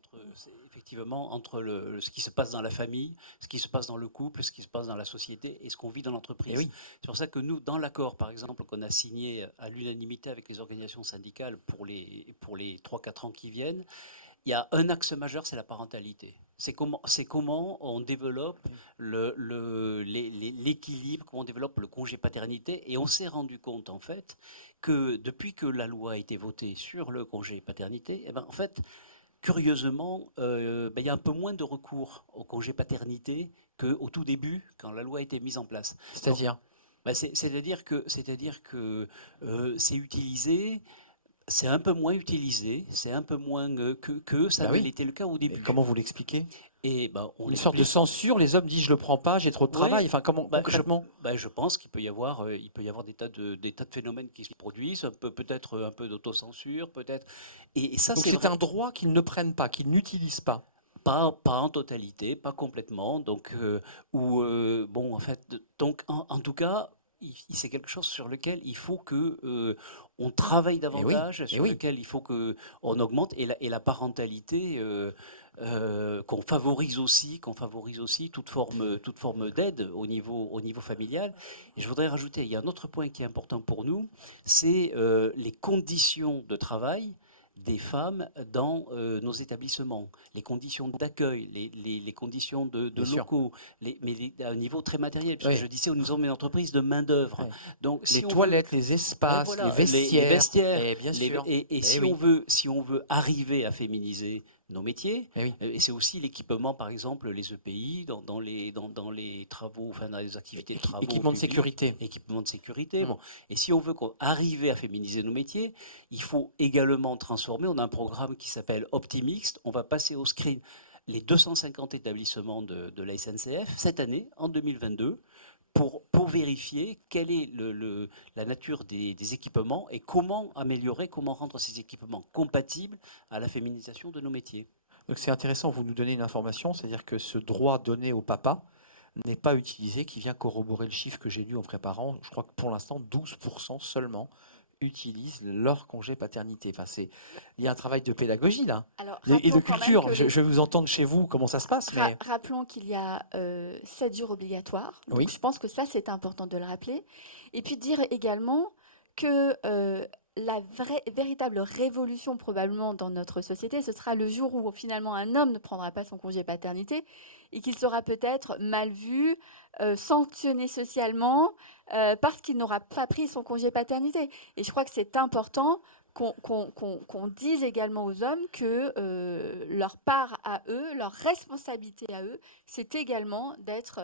effectivement entre ce qui se passe dans la famille, ce qui se passe dans le couple, ce qui se passe dans la société et ce qu'on vit dans l'entreprise. Oui. C'est pour ça que nous, dans l'accord, par exemple, qu'on a signé à l'unanimité avec les organisations syndicales pour les 3-4 ans qui viennent, il y a un axe majeur, c'est la parentalité. C'est comment on développe l'équilibre, comment on développe le congé paternité. Et on s'est rendu compte, en fait, que depuis que la loi a été votée sur le congé paternité, en fait, curieusement, il y a un peu moins de recours au congé paternité qu'au tout début, quand la loi a été mise en place. C'est-à-dire C'est-à-dire que c'est utilisé. C'est un peu moins utilisé, c'est un peu moins que ça avait été le cas au début. Et comment vous l'expliquez? Une sorte de censure, les hommes disent je le prends pas, j'ai trop de travail. Enfin, comment concrètement? Je pense qu'il peut y avoir des tas de phénomènes qui se produisent, peut-être un peu d'autocensure, peut-être. Et ça, donc c'est un droit qu'ils ne prennent pas, qu'ils n'utilisent pas. Pas en totalité, pas complètement. Donc, en tout cas, c'est quelque chose sur lequel il faut que on travaille davantage, sur lequel il faut que on augmente, et la parentalité, qu'on favorise aussi toute forme d'aide au niveau familial. Et je voudrais rajouter, il y a un autre point qui est important pour nous, c'est les conditions de travail des femmes dans nos établissements, les conditions d'accueil, les conditions de Bien sûr. locaux, à un niveau très matériel, puisque Oui. je disais, nous sommes une entreprise de main-d'œuvre. Ouais. Donc, Les si on veut- toilettes, les Ouais, espaces, voilà, les vestiaires. vestiaires, Et bien sûr. et Eh si, oui. si on veut arriver à féminiser nos métiers, Eh oui. et c'est aussi l'équipement, par exemple, les EPI, dans les travaux, enfin dans les activités de travaux. Équipement de publics, sécurité. équipement de sécurité. Mm. Bon. Et si on veut arriver à féminiser nos métiers, il faut également transformer. On a un programme qui s'appelle Optimixte. On va passer au screen les 250 établissements de la SNCF cette année, en 2022. Pour vérifier quelle est la nature des équipements et comment améliorer, comment rendre ces équipements compatibles à la féminisation de nos métiers. Donc c'est intéressant, vous nous donnez une information, c'est-à-dire que ce droit donné au papa n'est pas utilisé, qui vient corroborer le chiffre que j'ai lu en préparant. Je crois que pour l'instant, 12% seulement utilisent leur congé paternité. Enfin, il y a un travail de pédagogie là. Alors, Et de rappelons quand même culture. que Je vais vous entendre chez vous comment ça se passe, mais Rappelons qu'il y a 7 jours obligatoires. Donc, Oui. je pense que ça, c'est important de le rappeler. Et puis dire également que la véritable révolution probablement dans notre société, ce sera le jour où finalement un homme ne prendra pas son congé paternité et qu'il sera peut-être mal vu, sanctionné socialement parce qu'il n'aura pas pris son congé paternité. Et je crois que c'est important qu'on dise également aux hommes que leur part à eux, leur responsabilité à eux, c'est également d'être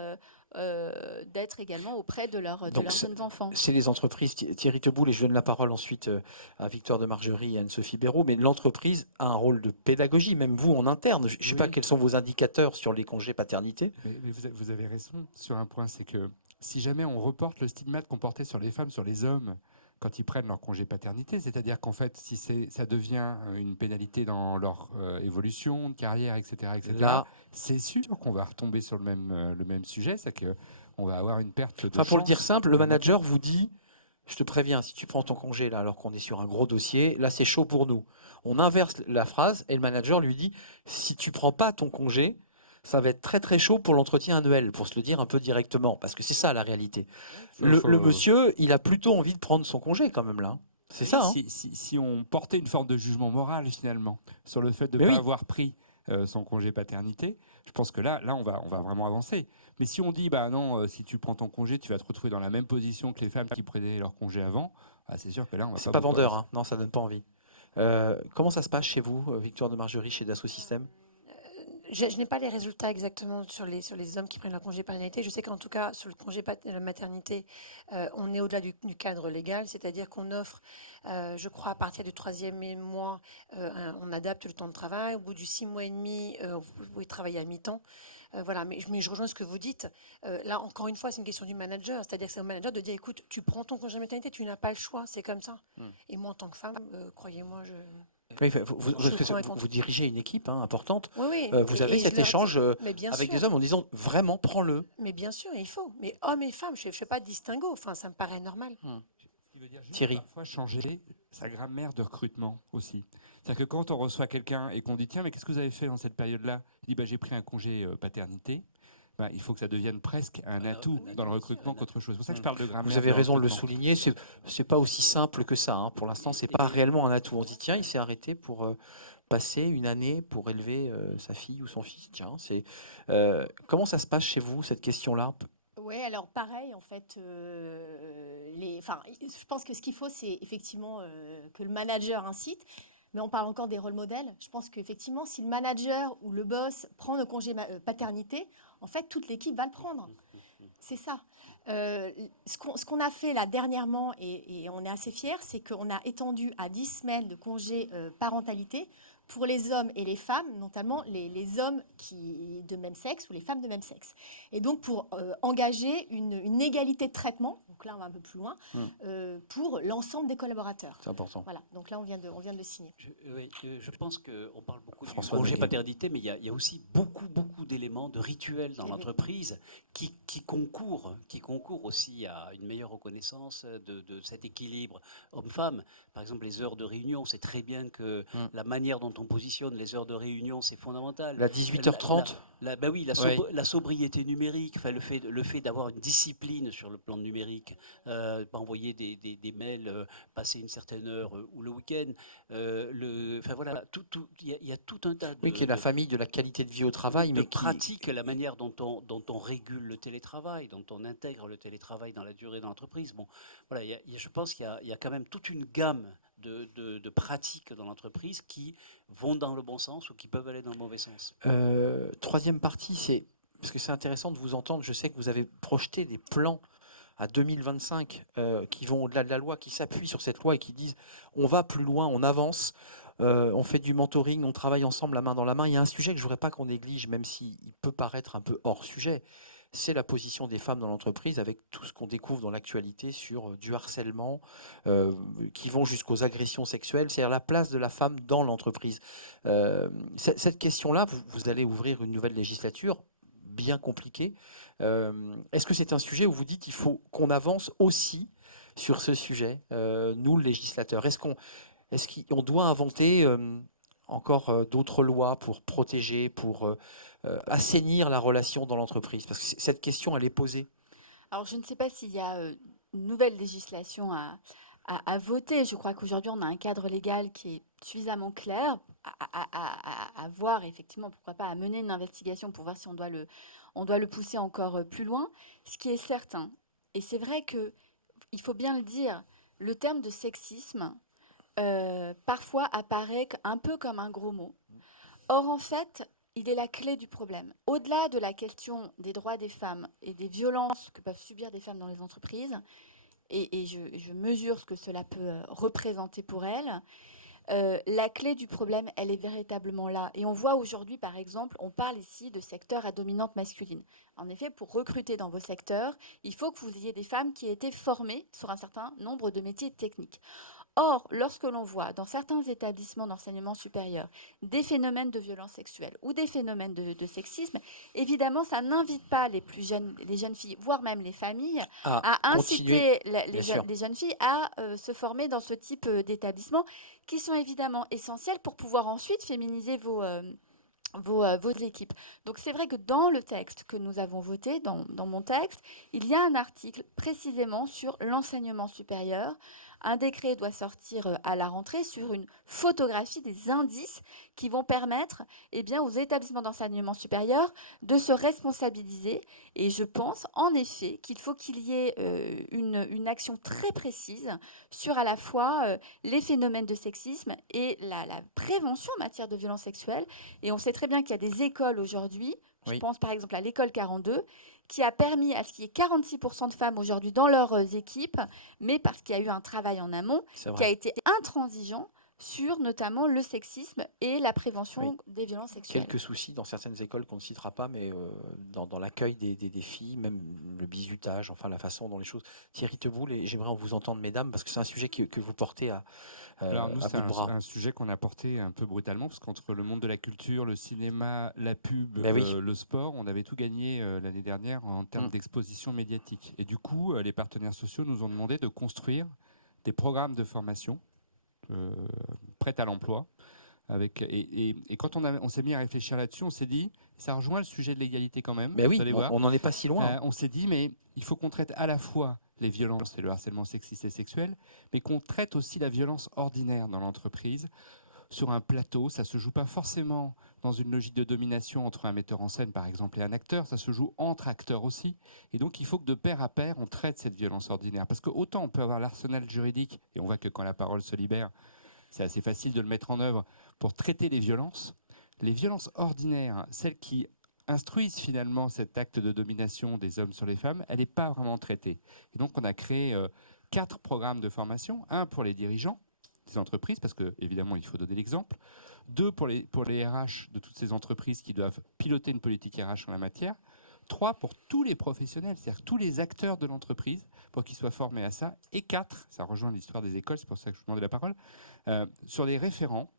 également auprès de leurs Donc, jeunes enfants. c'est les entreprises. Thierry Teboul, et je donne la parole ensuite à Victoire de Margerie et Anne-Sophie Béraud, mais l'entreprise a un rôle de pédagogie, même vous en interne. Je ne sais pas Oui. quels sont vos indicateurs sur les congés paternité. Mais vous avez raison sur un point, c'est que si jamais on reporte le stigmate qu'on portait sur les femmes, sur les hommes, quand ils prennent leur congé paternité, c'est-à-dire qu'en fait, si ça devient une pénalité dans leur évolution de carrière, etc., Là, c'est sûr qu'on va retomber sur le même sujet, c'est qu'on va avoir une perte de enfin, pour le dire chance. simple, le manager vous dit, je te préviens, si tu prends ton congé là alors qu'on est sur un gros dossier, là c'est chaud pour nous. On inverse la phrase et le manager lui dit, si tu prends pas ton congé, ça va être très très chaud pour l'entretien annuel, pour se le dire un peu directement, parce que c'est ça la réalité. Le monsieur, il a plutôt envie de prendre son congé quand même là. C'est ça, hein. Si on portait une forme de jugement moral finalement sur le fait de ne Mais pas oui. avoir pris son congé paternité, je pense que là on va vraiment avancer. Mais si on dit, bah non, si tu prends ton congé, tu vas te retrouver dans la même position que les femmes qui prenaient leur congé avant, bah, c'est sûr que là on va C'est pas pas beaucoup vendeur, avancer. hein. Non, ça donne pas envie. Comment ça se passe chez vous, Victoire de Margerie, chez Dassault Systèmes? Je n'ai pas les résultats exactement sur les hommes qui prennent leur congé paternité. Je sais qu'en tout cas, sur le congé maternité, on est au-delà du cadre légal, c'est-à-dire qu'on offre, je crois, à partir du 3e mois, on adapte le temps de travail. Au bout du 6 mois et demi, vous pouvez travailler à mi-temps. Voilà, mais je rejoins ce que vous dites. Là, encore une fois, c'est une question du manager. C'est-à-dire que c'est au manager de dire, écoute, tu prends ton congé maternité, tu n'as pas le choix, c'est comme ça. Et moi, en tant que femme, croyez-moi, Oui, enfin, vous, Je prends un vous dirigez une équipe importante. Oui, oui. Vous et avez je cet leur dis, échange mais bien avec sûr. des hommes en disant vraiment prends-le. Mais bien sûr, il faut. Mais hommes et femmes, je ne fais pas de distinguo. Enfin, ça me paraît normal. Ce qui veut dire juste Thierry. parfois changer sa grammaire de recrutement aussi. C'est-à-dire que quand on reçoit quelqu'un et qu'on dit tiens, mais qu'est-ce que vous avez fait dans cette période-là? Il dit bah, j'ai pris un congé paternité. Bah, il faut que ça devienne presque un atout dans le recrutement qu'autre chose. C'est pour ça que je parle de grammaire. Vous avez raison de le recrutement. souligner. C'est pas aussi simple que ça, hein. Pour l'instant, c'est pas réellement un atout. On se dit tiens, il s'est arrêté pour passer une année pour élever sa fille ou son fils. Tiens, comment ça se passe chez vous cette question-là? Oui, alors pareil, en fait, je pense que ce qu'il faut, c'est effectivement que le manager incite, mais on parle encore des rôles modèles. Je pense qu'effectivement, si le manager ou le boss prend le congé paternité, en fait, toute l'équipe va le prendre. C'est ça. Ce qu'on a fait là dernièrement, et on est assez fiers, c'est qu'on a étendu à 10 semaines de congé parentalité pour les hommes et les femmes, notamment les hommes de même sexe ou les femmes de même sexe. Et donc pour engager une égalité de traitement, donc là on va un peu plus loin, pour l'ensemble des collaborateurs. C'est important. Voilà, donc là on vient de le signer. Je pense qu'on parle beaucoup du François congé Noguet. paternité, mais il y a aussi beaucoup d'éléments, de rituels dans Oui. l'entreprise qui concourent aussi à une meilleure reconnaissance de cet équilibre homme-femme. Par exemple, les heures de réunion, c'est très bien que la manière dont on positionne les heures de réunion, c'est fondamental. La 18h30. Bah oui, Oui. la sobriété numérique, enfin, le fait d'avoir une discipline sur le plan numérique, pas envoyer des mails, passer une certaine heure ou le week-end. Enfin voilà, il y a tout un tas Oui, qui est la famille de la qualité de vie au travail, de mais qui... pratiques, la manière dont on régule le télétravail, dont on intègre le télétravail dans la durée de l'entreprise. Bon, voilà, je pense qu'il y a quand même toute une gamme de pratiques dans l'entreprise qui vont dans le bon sens ou qui peuvent aller dans le mauvais sens. Troisième partie, c'est parce que c'est intéressant de vous entendre. Je sais que vous avez projeté des plans à 2025 qui vont au-delà de la loi, qui s'appuient sur cette loi et qui disent on va plus loin, on avance, on fait du mentoring, on travaille ensemble la main dans la main. Il y a un sujet que je ne voudrais pas qu'on néglige, même s'il peut paraître un peu hors sujet, c'est la position des femmes dans l'entreprise avec tout ce qu'on découvre dans l'actualité sur du harcèlement qui vont jusqu'aux agressions sexuelles, c'est-à-dire la place de la femme dans l'entreprise. Cette question-là, vous allez ouvrir une nouvelle législature bien compliquée. Est-ce que c'est un sujet où vous dites qu'il faut qu'on avance aussi sur ce sujet, nous, le législateur? Est-ce qu'on doit inventer encore d'autres lois pour protéger, pour assainir la relation dans l'entreprise? Parce que cette question, elle est posée. Alors, je ne sais pas s'il y a une nouvelle législation à voter. Je crois qu'aujourd'hui, on a un cadre légal qui est suffisamment clair à voir, effectivement, pourquoi pas, à mener une investigation pour voir si on doit le pousser encore plus loin. Ce qui est certain, et c'est vrai qu'il faut bien le dire, le terme de sexisme, parfois apparaît un peu comme un gros mot. Or, en fait, il est la clé du problème. Au-delà de la question des droits des femmes et des violences que peuvent subir des femmes dans les entreprises, et je mesure ce que cela peut représenter pour elles, la clé du problème, elle est véritablement là. Et on voit aujourd'hui, par exemple, on parle ici de secteurs à dominante masculine. En effet, pour recruter dans vos secteurs, il faut que vous ayez des femmes qui aient été formées sur un certain nombre de métiers techniques. Or, lorsque l'on voit dans certains établissements d'enseignement supérieur des phénomènes de violence sexuelle ou des phénomènes de sexisme, évidemment, ça n'invite pas les jeunes filles, voire même les familles, à inciter les jeunes filles à se former dans ce type d'établissement, qui sont évidemment essentiels pour pouvoir ensuite féminiser vos équipes. Donc c'est vrai que dans le texte que nous avons voté, dans mon texte, il y a un article précisément sur l'enseignement supérieur. Un décret doit sortir à la rentrée sur une photographie des indices qui vont permettre aux établissements d'enseignement supérieur de se responsabiliser. Et je pense en effet qu'il faut qu'il y ait une action très précise sur à la fois les phénomènes de sexisme et la prévention en matière de violence sexuelle. Et on sait très bien qu'il y a des écoles aujourd'hui, je pense par exemple à l'école 42, qui a permis à ce qu'il y ait 46% de femmes aujourd'hui dans leurs équipes, mais parce qu'il y a eu un travail en amont qui a été intransigeant sur notamment le sexisme et la prévention des violences sexuelles. Quelques soucis dans certaines écoles qu'on ne citera pas, mais dans l'accueil des filles, même le bizutage, enfin la façon dont les choses... Thierry Teboul, et j'aimerais vous entendre, mesdames, parce que c'est un sujet que vous portez Alors nous, à bout de bras. C'est un sujet qu'on a porté un peu brutalement, parce qu'entre le monde de la culture, le cinéma, la pub, le sport, on avait tout gagné l'année dernière en termes d'exposition médiatique. Et du coup, les partenaires sociaux nous ont demandé de construire des programmes de formation prêts à l'emploi. Et quand on s'est mis à réfléchir là-dessus, on s'est dit, ça rejoint le sujet de l'égalité quand même. Mais oui, on n'en est pas si loin. On s'est dit, mais il faut qu'on traite à la fois les violences et le harcèlement sexiste et sexuel, mais qu'on traite aussi la violence ordinaire dans l'entreprise sur un plateau. Ça ne se joue pas forcément dans une logique de domination entre un metteur en scène, par exemple, et un acteur. Ça se joue entre acteurs aussi. Et donc, il faut que de pair à pair, on traite cette violence ordinaire. Parce que autant on peut avoir l'arsenal juridique, et on voit que quand la parole se libère, c'est assez facile de le mettre en œuvre pour traiter les violences ordinaires, celles qui instruisent finalement cet acte de domination des hommes sur les femmes, elle n'est pas vraiment traitée. Et donc on a créé 4 programmes de formation, un pour les dirigeants des entreprises, parce que évidemment il faut donner l'exemple, 2 pour les RH de toutes ces entreprises qui doivent piloter une politique RH en la matière, 3 pour tous les professionnels, c'est-à-dire tous les acteurs de l'entreprise, pour qu'ils soient formés à ça, et 4, ça rejoint l'histoire des écoles, c'est pour ça que je vous demandais la parole, sur les référents,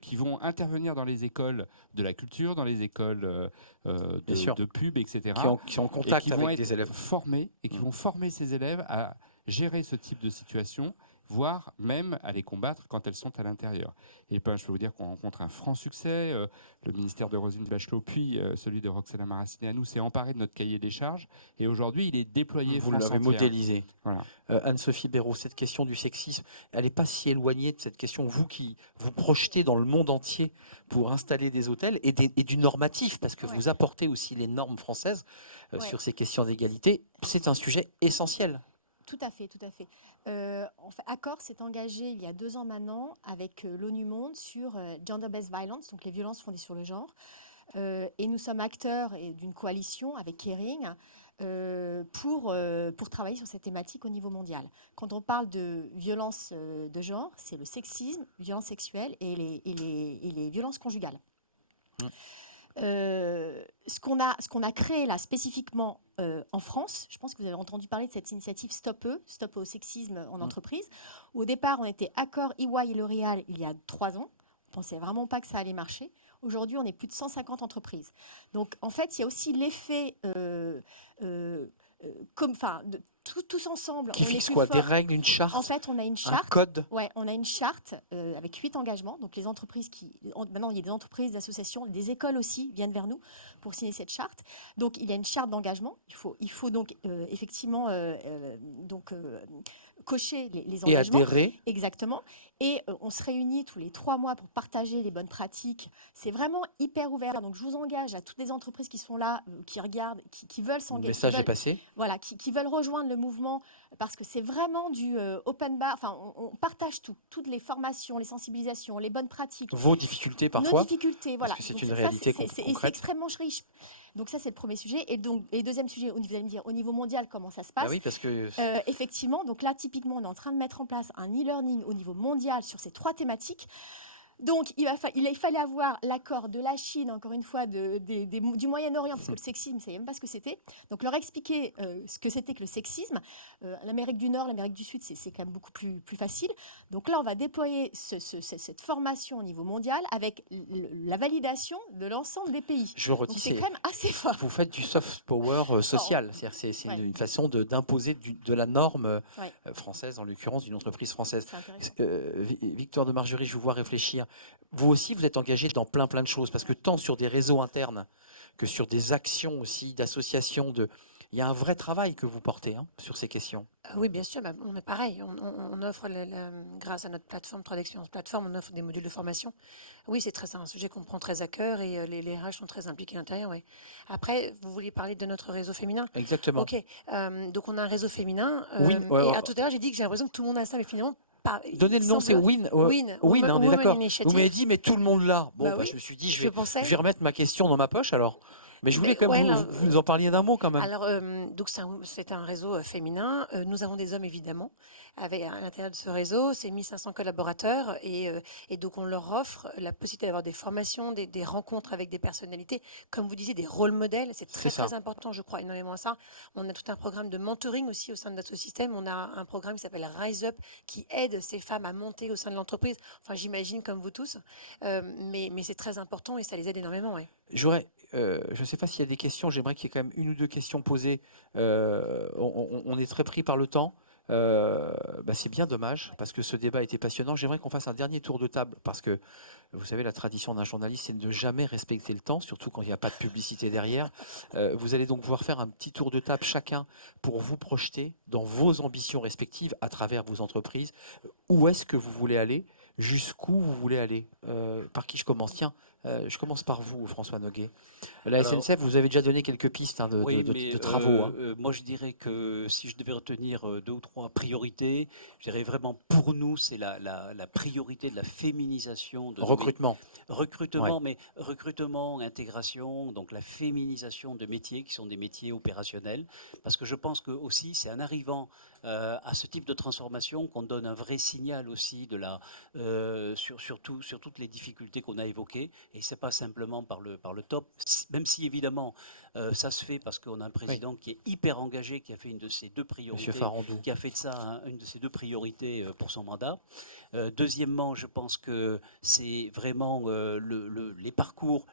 qui vont intervenir dans les écoles de la culture, dans les écoles de pub, etc. Qui sont en contact avec des élèves. Formés, et qui vont former ces élèves à gérer ce type de situation voire même à les combattre quand elles sont à l'intérieur. Et ben, je peux vous dire qu'on rencontre un franc succès. Le ministère de Roselyne Bachelot, puis celui de Roxana Maracineanu s'est emparé de notre cahier des charges. Et aujourd'hui, il est déployé Vous France l'avez entière. modélisé. Voilà. Anne-Sophie Béraud, cette question du sexisme, elle n'est pas si éloignée de cette question, vous qui vous projetez dans le monde entier pour installer des hôtels et du normatif, parce que Ouais. vous apportez aussi les normes françaises Ouais. sur ces questions d'égalité. C'est un sujet essentiel. Tout à fait, tout à fait. En fait, Accor s'est engagé il y a 2 ans maintenant avec l'ONU Monde sur Gender-Based Violence, donc les violences fondées sur le genre. Et nous sommes acteurs d'une coalition avec Kering pour travailler sur cette thématique au niveau mondial. Quand on parle de violence de genre, c'est le sexisme, violences sexuelles et les violences conjugales. Mmh. Ce qu'on a créé là spécifiquement en France, je pense que vous avez entendu parler de cette initiative Stop au sexisme en entreprise. Au départ, on était Accor, EY et L'Oréal il y a 3 ans. On pensait vraiment pas que ça allait marcher. Aujourd'hui, on est plus de 150 entreprises. Donc, en fait, il y a aussi l'effet tous ensemble. Qui on est fixe plus quoi? Des fort. règles, une charte, En fait, on a une un charte. code? Ouais, on a une charte avec 8 engagements. Donc, les entreprises maintenant, il y a des entreprises, des associations, des écoles aussi viennent vers nous pour signer cette charte. Donc, il y a une charte d'engagement. Il faut donc effectivement cocher les Et engagements. adhérer. Exactement. Et on se réunit tous les 3 mois pour partager les bonnes pratiques. C'est vraiment hyper ouvert. Donc, je vous engage à toutes les entreprises qui sont là, qui regardent, qui veulent Le s'engager, message est passé. voilà, qui veulent rejoindre le mouvement, parce que c'est vraiment du open bar. Enfin, on partage tout, toutes les formations, les sensibilisations, les bonnes pratiques, Vos difficultés nos parfois, difficultés. parce Voilà. que c'est Donc une ça, réalité et c'est concrète. extrêmement riche. Donc ça, c'est le premier sujet. Et donc, et deuxième sujet, vous allez me dire, au niveau mondial, comment ça se Bah passe? oui, parce que Effectivement, donc là, typiquement, on est en train de mettre en place un e-learning au niveau mondial sur ces 3 thématiques. Donc, il fallait avoir l'accord de la Chine, encore une fois, du Moyen-Orient, parce que le sexisme, ils ne savaient même pas ce que c'était. Donc, leur expliquer ce que c'était que le sexisme. L'Amérique du Nord, l'Amérique du Sud, c'est quand même beaucoup plus facile. Donc là, on va déployer cette formation au niveau mondial avec la validation de l'ensemble des pays. je Donc, redis, c'est quand même assez fort. vous faites du soft power social. C'est-à-dire c'est Ouais. une façon d'imposer de la norme Ouais. française, en l'occurrence d'une entreprise française. C'est intéressant. Victoire de Margerie, je vous vois réfléchir. Vous aussi, vous êtes engagé dans plein de choses, parce que tant sur des réseaux internes que sur des actions aussi d'associations, il y a un vrai travail que vous portez sur ces questions. Oui, bien sûr, on est pareil. On offre, grâce à notre plateforme 3D Expérience Plateforme, on offre des modules de formation. Oui, c'est un sujet qu'on prend très à cœur et les RH sont très impliqués à l'intérieur. Oui. Après, vous vouliez parler de notre réseau féminin. Exactement. Ok, donc on a un réseau féminin. Oui, Et à tout à l'heure, j'ai dit que j'ai l'impression que tout le monde a ça, mais finalement, pas. Donnez il le nom, c'est semble- Win. Win, on est Women d'accord. Initiative. Vous m'avez dit, mais tout le monde l'a. Bon, Bah oui, je me suis dit, je pensais. je vais remettre ma question dans ma poche alors. Mais je voulais quand même vous nous en parliez d'un mot quand même. Alors, donc c'est un réseau féminin. Nous avons des hommes évidemment à l'intérieur de ce réseau. C'est 1500 collaborateurs et donc on leur offre la possibilité d'avoir des formations, des rencontres avec des personnalités, comme vous disiez, des rôles modèles. C'est très important, je crois énormément à ça. On a tout un programme de mentoring aussi au sein de notre système. On a un programme qui s'appelle Rise Up qui aide ces femmes à monter au sein de l'entreprise. Enfin, j'imagine comme vous tous, mais c'est très important et ça les aide énormément. Ouais. Je ne sais pas s'il y a des questions, j'aimerais qu'il y ait quand même 1 ou 2 questions posées. On est très pris par le temps. C'est bien dommage, parce que ce débat était passionnant. J'aimerais qu'on fasse un dernier tour de table, parce que, vous savez, la tradition d'un journaliste, c'est de ne jamais respecter le temps, surtout quand il n'y a pas de publicité derrière. Vous allez donc pouvoir faire un petit tour de table chacun pour vous projeter dans vos ambitions respectives à travers vos entreprises. Où est-ce que vous voulez aller? Jusqu'où vous voulez aller? Par qui je commence? Tiens, je commence par vous, François Noguet. La Alors, SNCF, vous avez déjà donné quelques pistes de travaux. Moi, je dirais que si je devais retenir 2 ou 3 priorités, je dirais vraiment pour nous, c'est la priorité de la féminisation de nos Recrutement. recrutement, mais recrutement, intégration, donc la féminisation de métiers qui sont des métiers opérationnels, parce que je pense que aussi c'est en arrivant à ce type de transformation qu'on donne un vrai signal aussi sur toutes les difficultés qu'on a évoquées, et c'est pas simplement par le top, même si évidemment Ça se fait parce qu'on a un président qui est hyper engagé, qui a fait une de ses deux Monsieur priorités, Farandou. qui a fait de ça une de ses deux priorités pour son mandat. Deuxièmement, je pense que c'est vraiment les parcours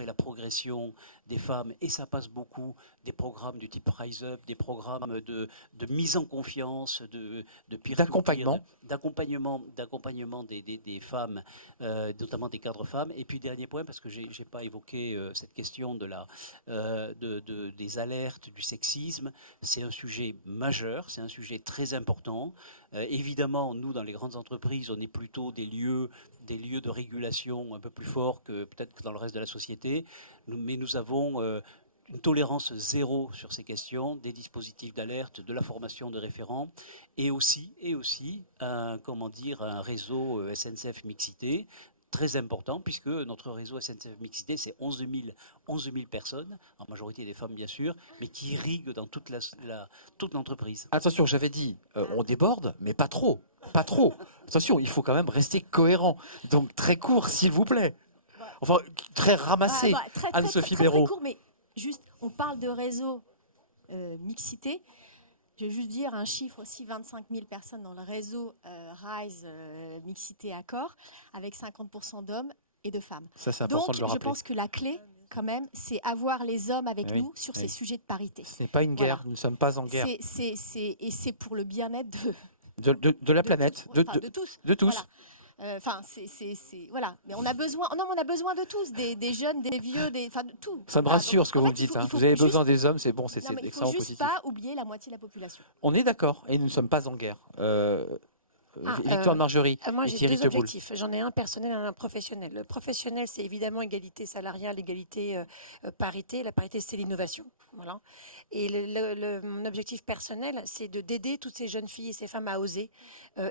et la progression des femmes, et ça passe beaucoup des programmes du type Rise Up, des programmes de mise en confiance, de peer to peer, d'accompagnement des femmes, notamment des cadres femmes. Et puis dernier point, parce que j'ai pas évoqué cette question des alertes, du sexisme, c'est un sujet majeur, c'est un sujet très important. Évidemment, nous, dans les grandes entreprises, on est plutôt des lieux de régulation un peu plus forts que peut-être que dans le reste de la société, mais nous avons une tolérance zéro sur ces questions, des dispositifs d'alerte, de la formation de référents, et aussi un réseau SNCF Mixité, très important, puisque notre réseau SNCF Mixité, c'est 11 000 personnes, en majorité des femmes bien sûr, mais qui irriguent dans toute l'entreprise. Attention, j'avais dit, on déborde, mais pas trop. Pas trop. Attention, il faut quand même rester cohérent. Donc très court, s'il vous plaît. Enfin, très ramassé, Anne-Sophie très Béraud. court, mais juste, on parle de réseau mixité. Je vais juste dire un chiffre aussi, 25 000 personnes dans le réseau Rise Mixité Accord, avec 50% d'hommes et de femmes. Ça, c'est important Donc, de le je rappeler. pense que la clé, quand même, c'est avoir les hommes avec Oui, nous sur oui. ces sujets de parité. Ce n'est pas une guerre, Voilà. nous ne sommes pas en guerre. Et c'est pour le bien-être De la planète, tous, enfin, de tous. de tous. Voilà. Enfin, voilà. Mais on a besoin. Non, mais on a besoin de tous, des jeunes, des vieux, enfin de tout. Ça me Voilà. rassure Donc, ce que en vous fait, me dites. il faut Vous avez juste- besoin des hommes, c'est bon, c'est Non, mais il faut extrêmement juste positif. pas oublier la moitié de la population. On est d'accord, et nous ne sommes pas en guerre. Ah, Victoire de Margerie Moi, et j'ai Thierry deux Teboul. objectifs. J'en ai un personnel et un professionnel. Le professionnel, c'est évidemment égalité salariale, égalité parité. La parité, c'est l'innovation. Voilà. Et mon objectif personnel, c'est d'aider toutes ces jeunes filles et ces femmes à oser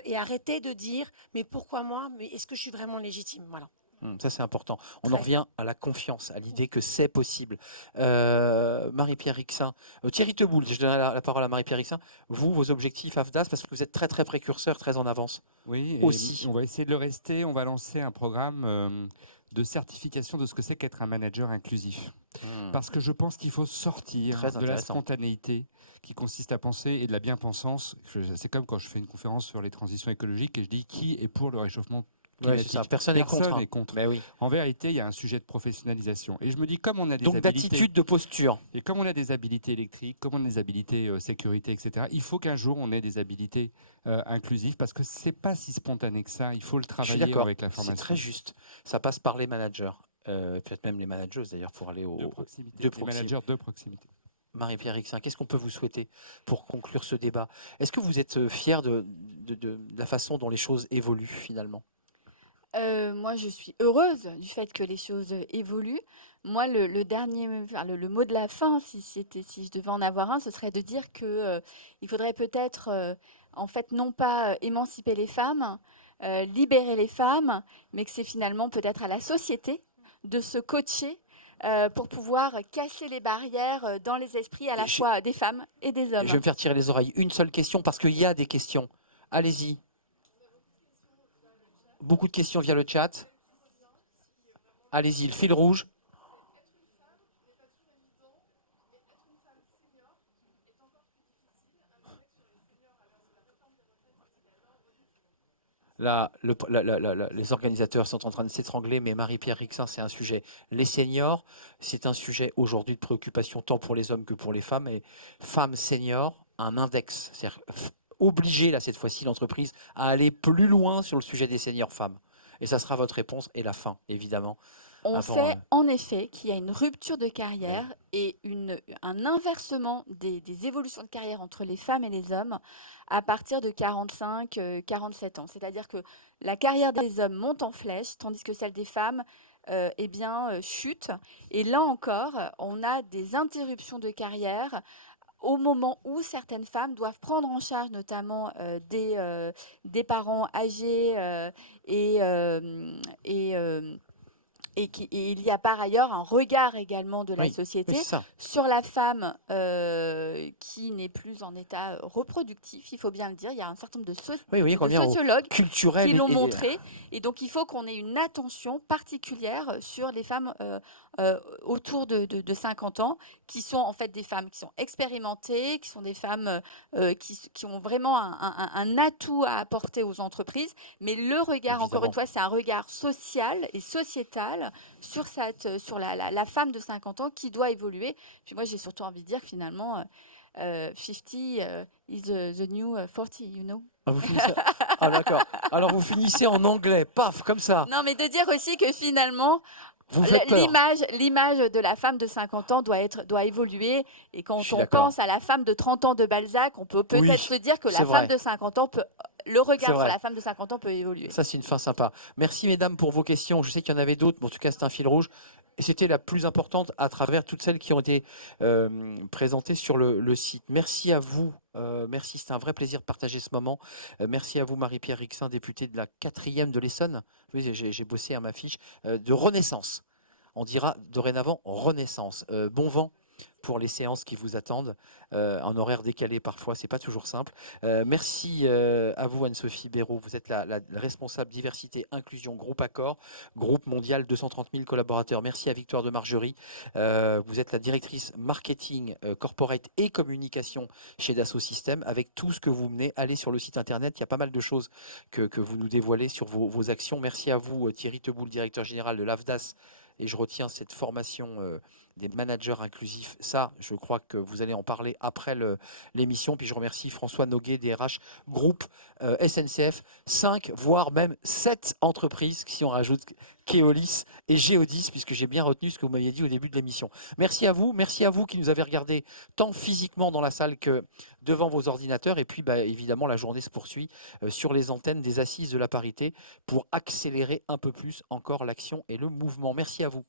et arrêter de dire mais pourquoi moi? Mais est-ce que je suis vraiment légitime? Voilà. Ça, c'est important. On en Très. revient à la confiance, à l'idée que c'est possible. Marie-Pierre Rixin, Thierry Teboul, je donne la parole à Marie-Pierre Rixin. Vous, vos objectifs AFDAS, parce que vous êtes très très précurseur, très en avance. Oui, et Aussi. on va essayer de le rester. On va lancer un programme de certification de ce que c'est qu'être un manager inclusif. Parce que je pense qu'il faut sortir Très de la intéressant. spontanéité qui consiste à penser et de la bien-pensance. C'est comme quand je fais une conférence sur les transitions écologiques et je dis qui est pour le réchauffement Ouais, climatique. c'est ça. Personne n'est contre. n'est contre. Mais oui. En vérité, il y a un sujet de professionnalisation. Et je me dis, comme on a des Donc habilités, d'attitude, de posture. et comme on a des habilités électriques, comme on a des habilités sécurité, etc., il faut qu'un jour on ait des habilités inclusives parce que c'est pas si spontané que ça. Il faut le Je suis travailler d'accord. avec la C'est formation. très juste. Ça passe par les managers. Peut-être même les managers d'ailleurs pour aller au. De proximité. de Les proximité. managers de proximité. Marie-Pierre Rixin, qu'est-ce qu'on peut vous souhaiter pour conclure ce débat? Est-ce que vous êtes fier de la façon dont les choses évoluent finalement? Moi, je suis heureuse du fait que les choses évoluent. Moi, le dernier, enfin, le mot de la fin, si je devais en avoir un, ce serait de dire que il faudrait peut-être, en fait, non pas émanciper les femmes, libérer les femmes, mais que c'est finalement peut-être à la société de se coacher pour pouvoir casser les barrières dans les esprits à la fois des femmes et des hommes. Je vais me faire tirer les oreilles. Une seule question parce qu'il y a des questions. Allez-y. Beaucoup de questions via le chat. Allez-y, le fil rouge. Là, les organisateurs sont en train de s'étrangler, mais Marie-Pierre Rixin, c'est un sujet. Les seniors, c'est un sujet aujourd'hui de préoccupation tant pour les hommes que pour les femmes. Et femmes seniors, un index, c'est-à-dire obliger là cette fois-ci l'entreprise à aller plus loin sur le sujet des seniors femmes. Et ça sera votre réponse et la fin, évidemment. On Avant, sait en effet qu'il y a une rupture de carrière et un inversement des évolutions de carrière entre les femmes et les hommes à partir de 45-47 ans. C'est-à-dire que la carrière des hommes monte en flèche, tandis que celle des femmes chute. Et là encore, on a des interruptions de carrière au moment où certaines femmes doivent prendre en charge notamment des parents âgés et Et il y a par ailleurs un regard également de la Oui, oui, société c'est ça. sur la femme qui n'est plus en état reproductif, il faut bien le dire. Il y a un certain nombre Oui, oui, de qu'on vient au sociologues culturel qui l'ont montré. Et donc, il faut qu'on ait une attention particulière sur les femmes autour de 50 ans, qui sont en fait des femmes qui sont expérimentées, qui sont des femmes qui ont vraiment un atout à apporter aux entreprises. Mais le regard, encore une évidemment. fois, c'est un regard social et sociétal sur la femme de 50 ans qui doit évoluer. Puis moi, j'ai surtout envie de dire que finalement, 50 is the new 40, you know. Ah, vous finissez... Ah, d'accord. Alors, vous finissez en anglais, paf, comme ça. Non, mais de dire aussi que finalement, Vous me faites peur. l'image de la femme de 50 ans doit évoluer. Et Je quand suis on d'accord. pense à la femme de 30 ans de Balzac, on peut peut-être Oui, se dire que c'est la femme vrai. de 50 ans le regard C'est sur vrai. la femme de 50 ans peut évoluer. Ça, c'est une fin sympa. Merci, mesdames, pour vos questions. Je sais qu'il y en avait d'autres, mais en tout cas, c'est un fil rouge. Et c'était la plus importante à travers toutes celles qui ont été présentées sur le site. Merci à vous. Merci, c'était un vrai plaisir de partager ce moment. Merci à vous, Marie-Pierre Rixin, députée de la 4e de l'Essonne. Oui, j'ai bossé à ma fiche. De Renaissance. On dira dorénavant Renaissance. Bon vent pour les séances qui vous attendent, en horaire décalé parfois, c'est pas toujours simple. Merci à vous Anne-Sophie Béraud, vous êtes la responsable diversité, inclusion, groupe Accord, groupe mondial 230 000 collaborateurs. Merci à Victoire de Margerie, vous êtes la directrice marketing, corporate et communication chez Dassault Systèmes. Avec tout ce que vous menez, allez sur le site internet, il y a pas mal de choses que vous nous dévoilez sur vos actions. Merci à vous Thierry Teboul, directeur général de l'AFDAS, et je retiens cette formation des managers inclusifs. Ça, je crois que vous allez en parler après l'émission. Puis je remercie François Noguet, DRH Groupe SNCF. 5, voire même 7 entreprises, si on rajoute Keolis et Geodis, puisque j'ai bien retenu ce que vous m'aviez dit au début de l'émission. Merci à vous qui nous avez regardé tant physiquement dans la salle que devant vos ordinateurs. Et puis, évidemment, la journée se poursuit sur les antennes des Assises de la parité pour accélérer un peu plus encore l'action et le mouvement. Merci à vous.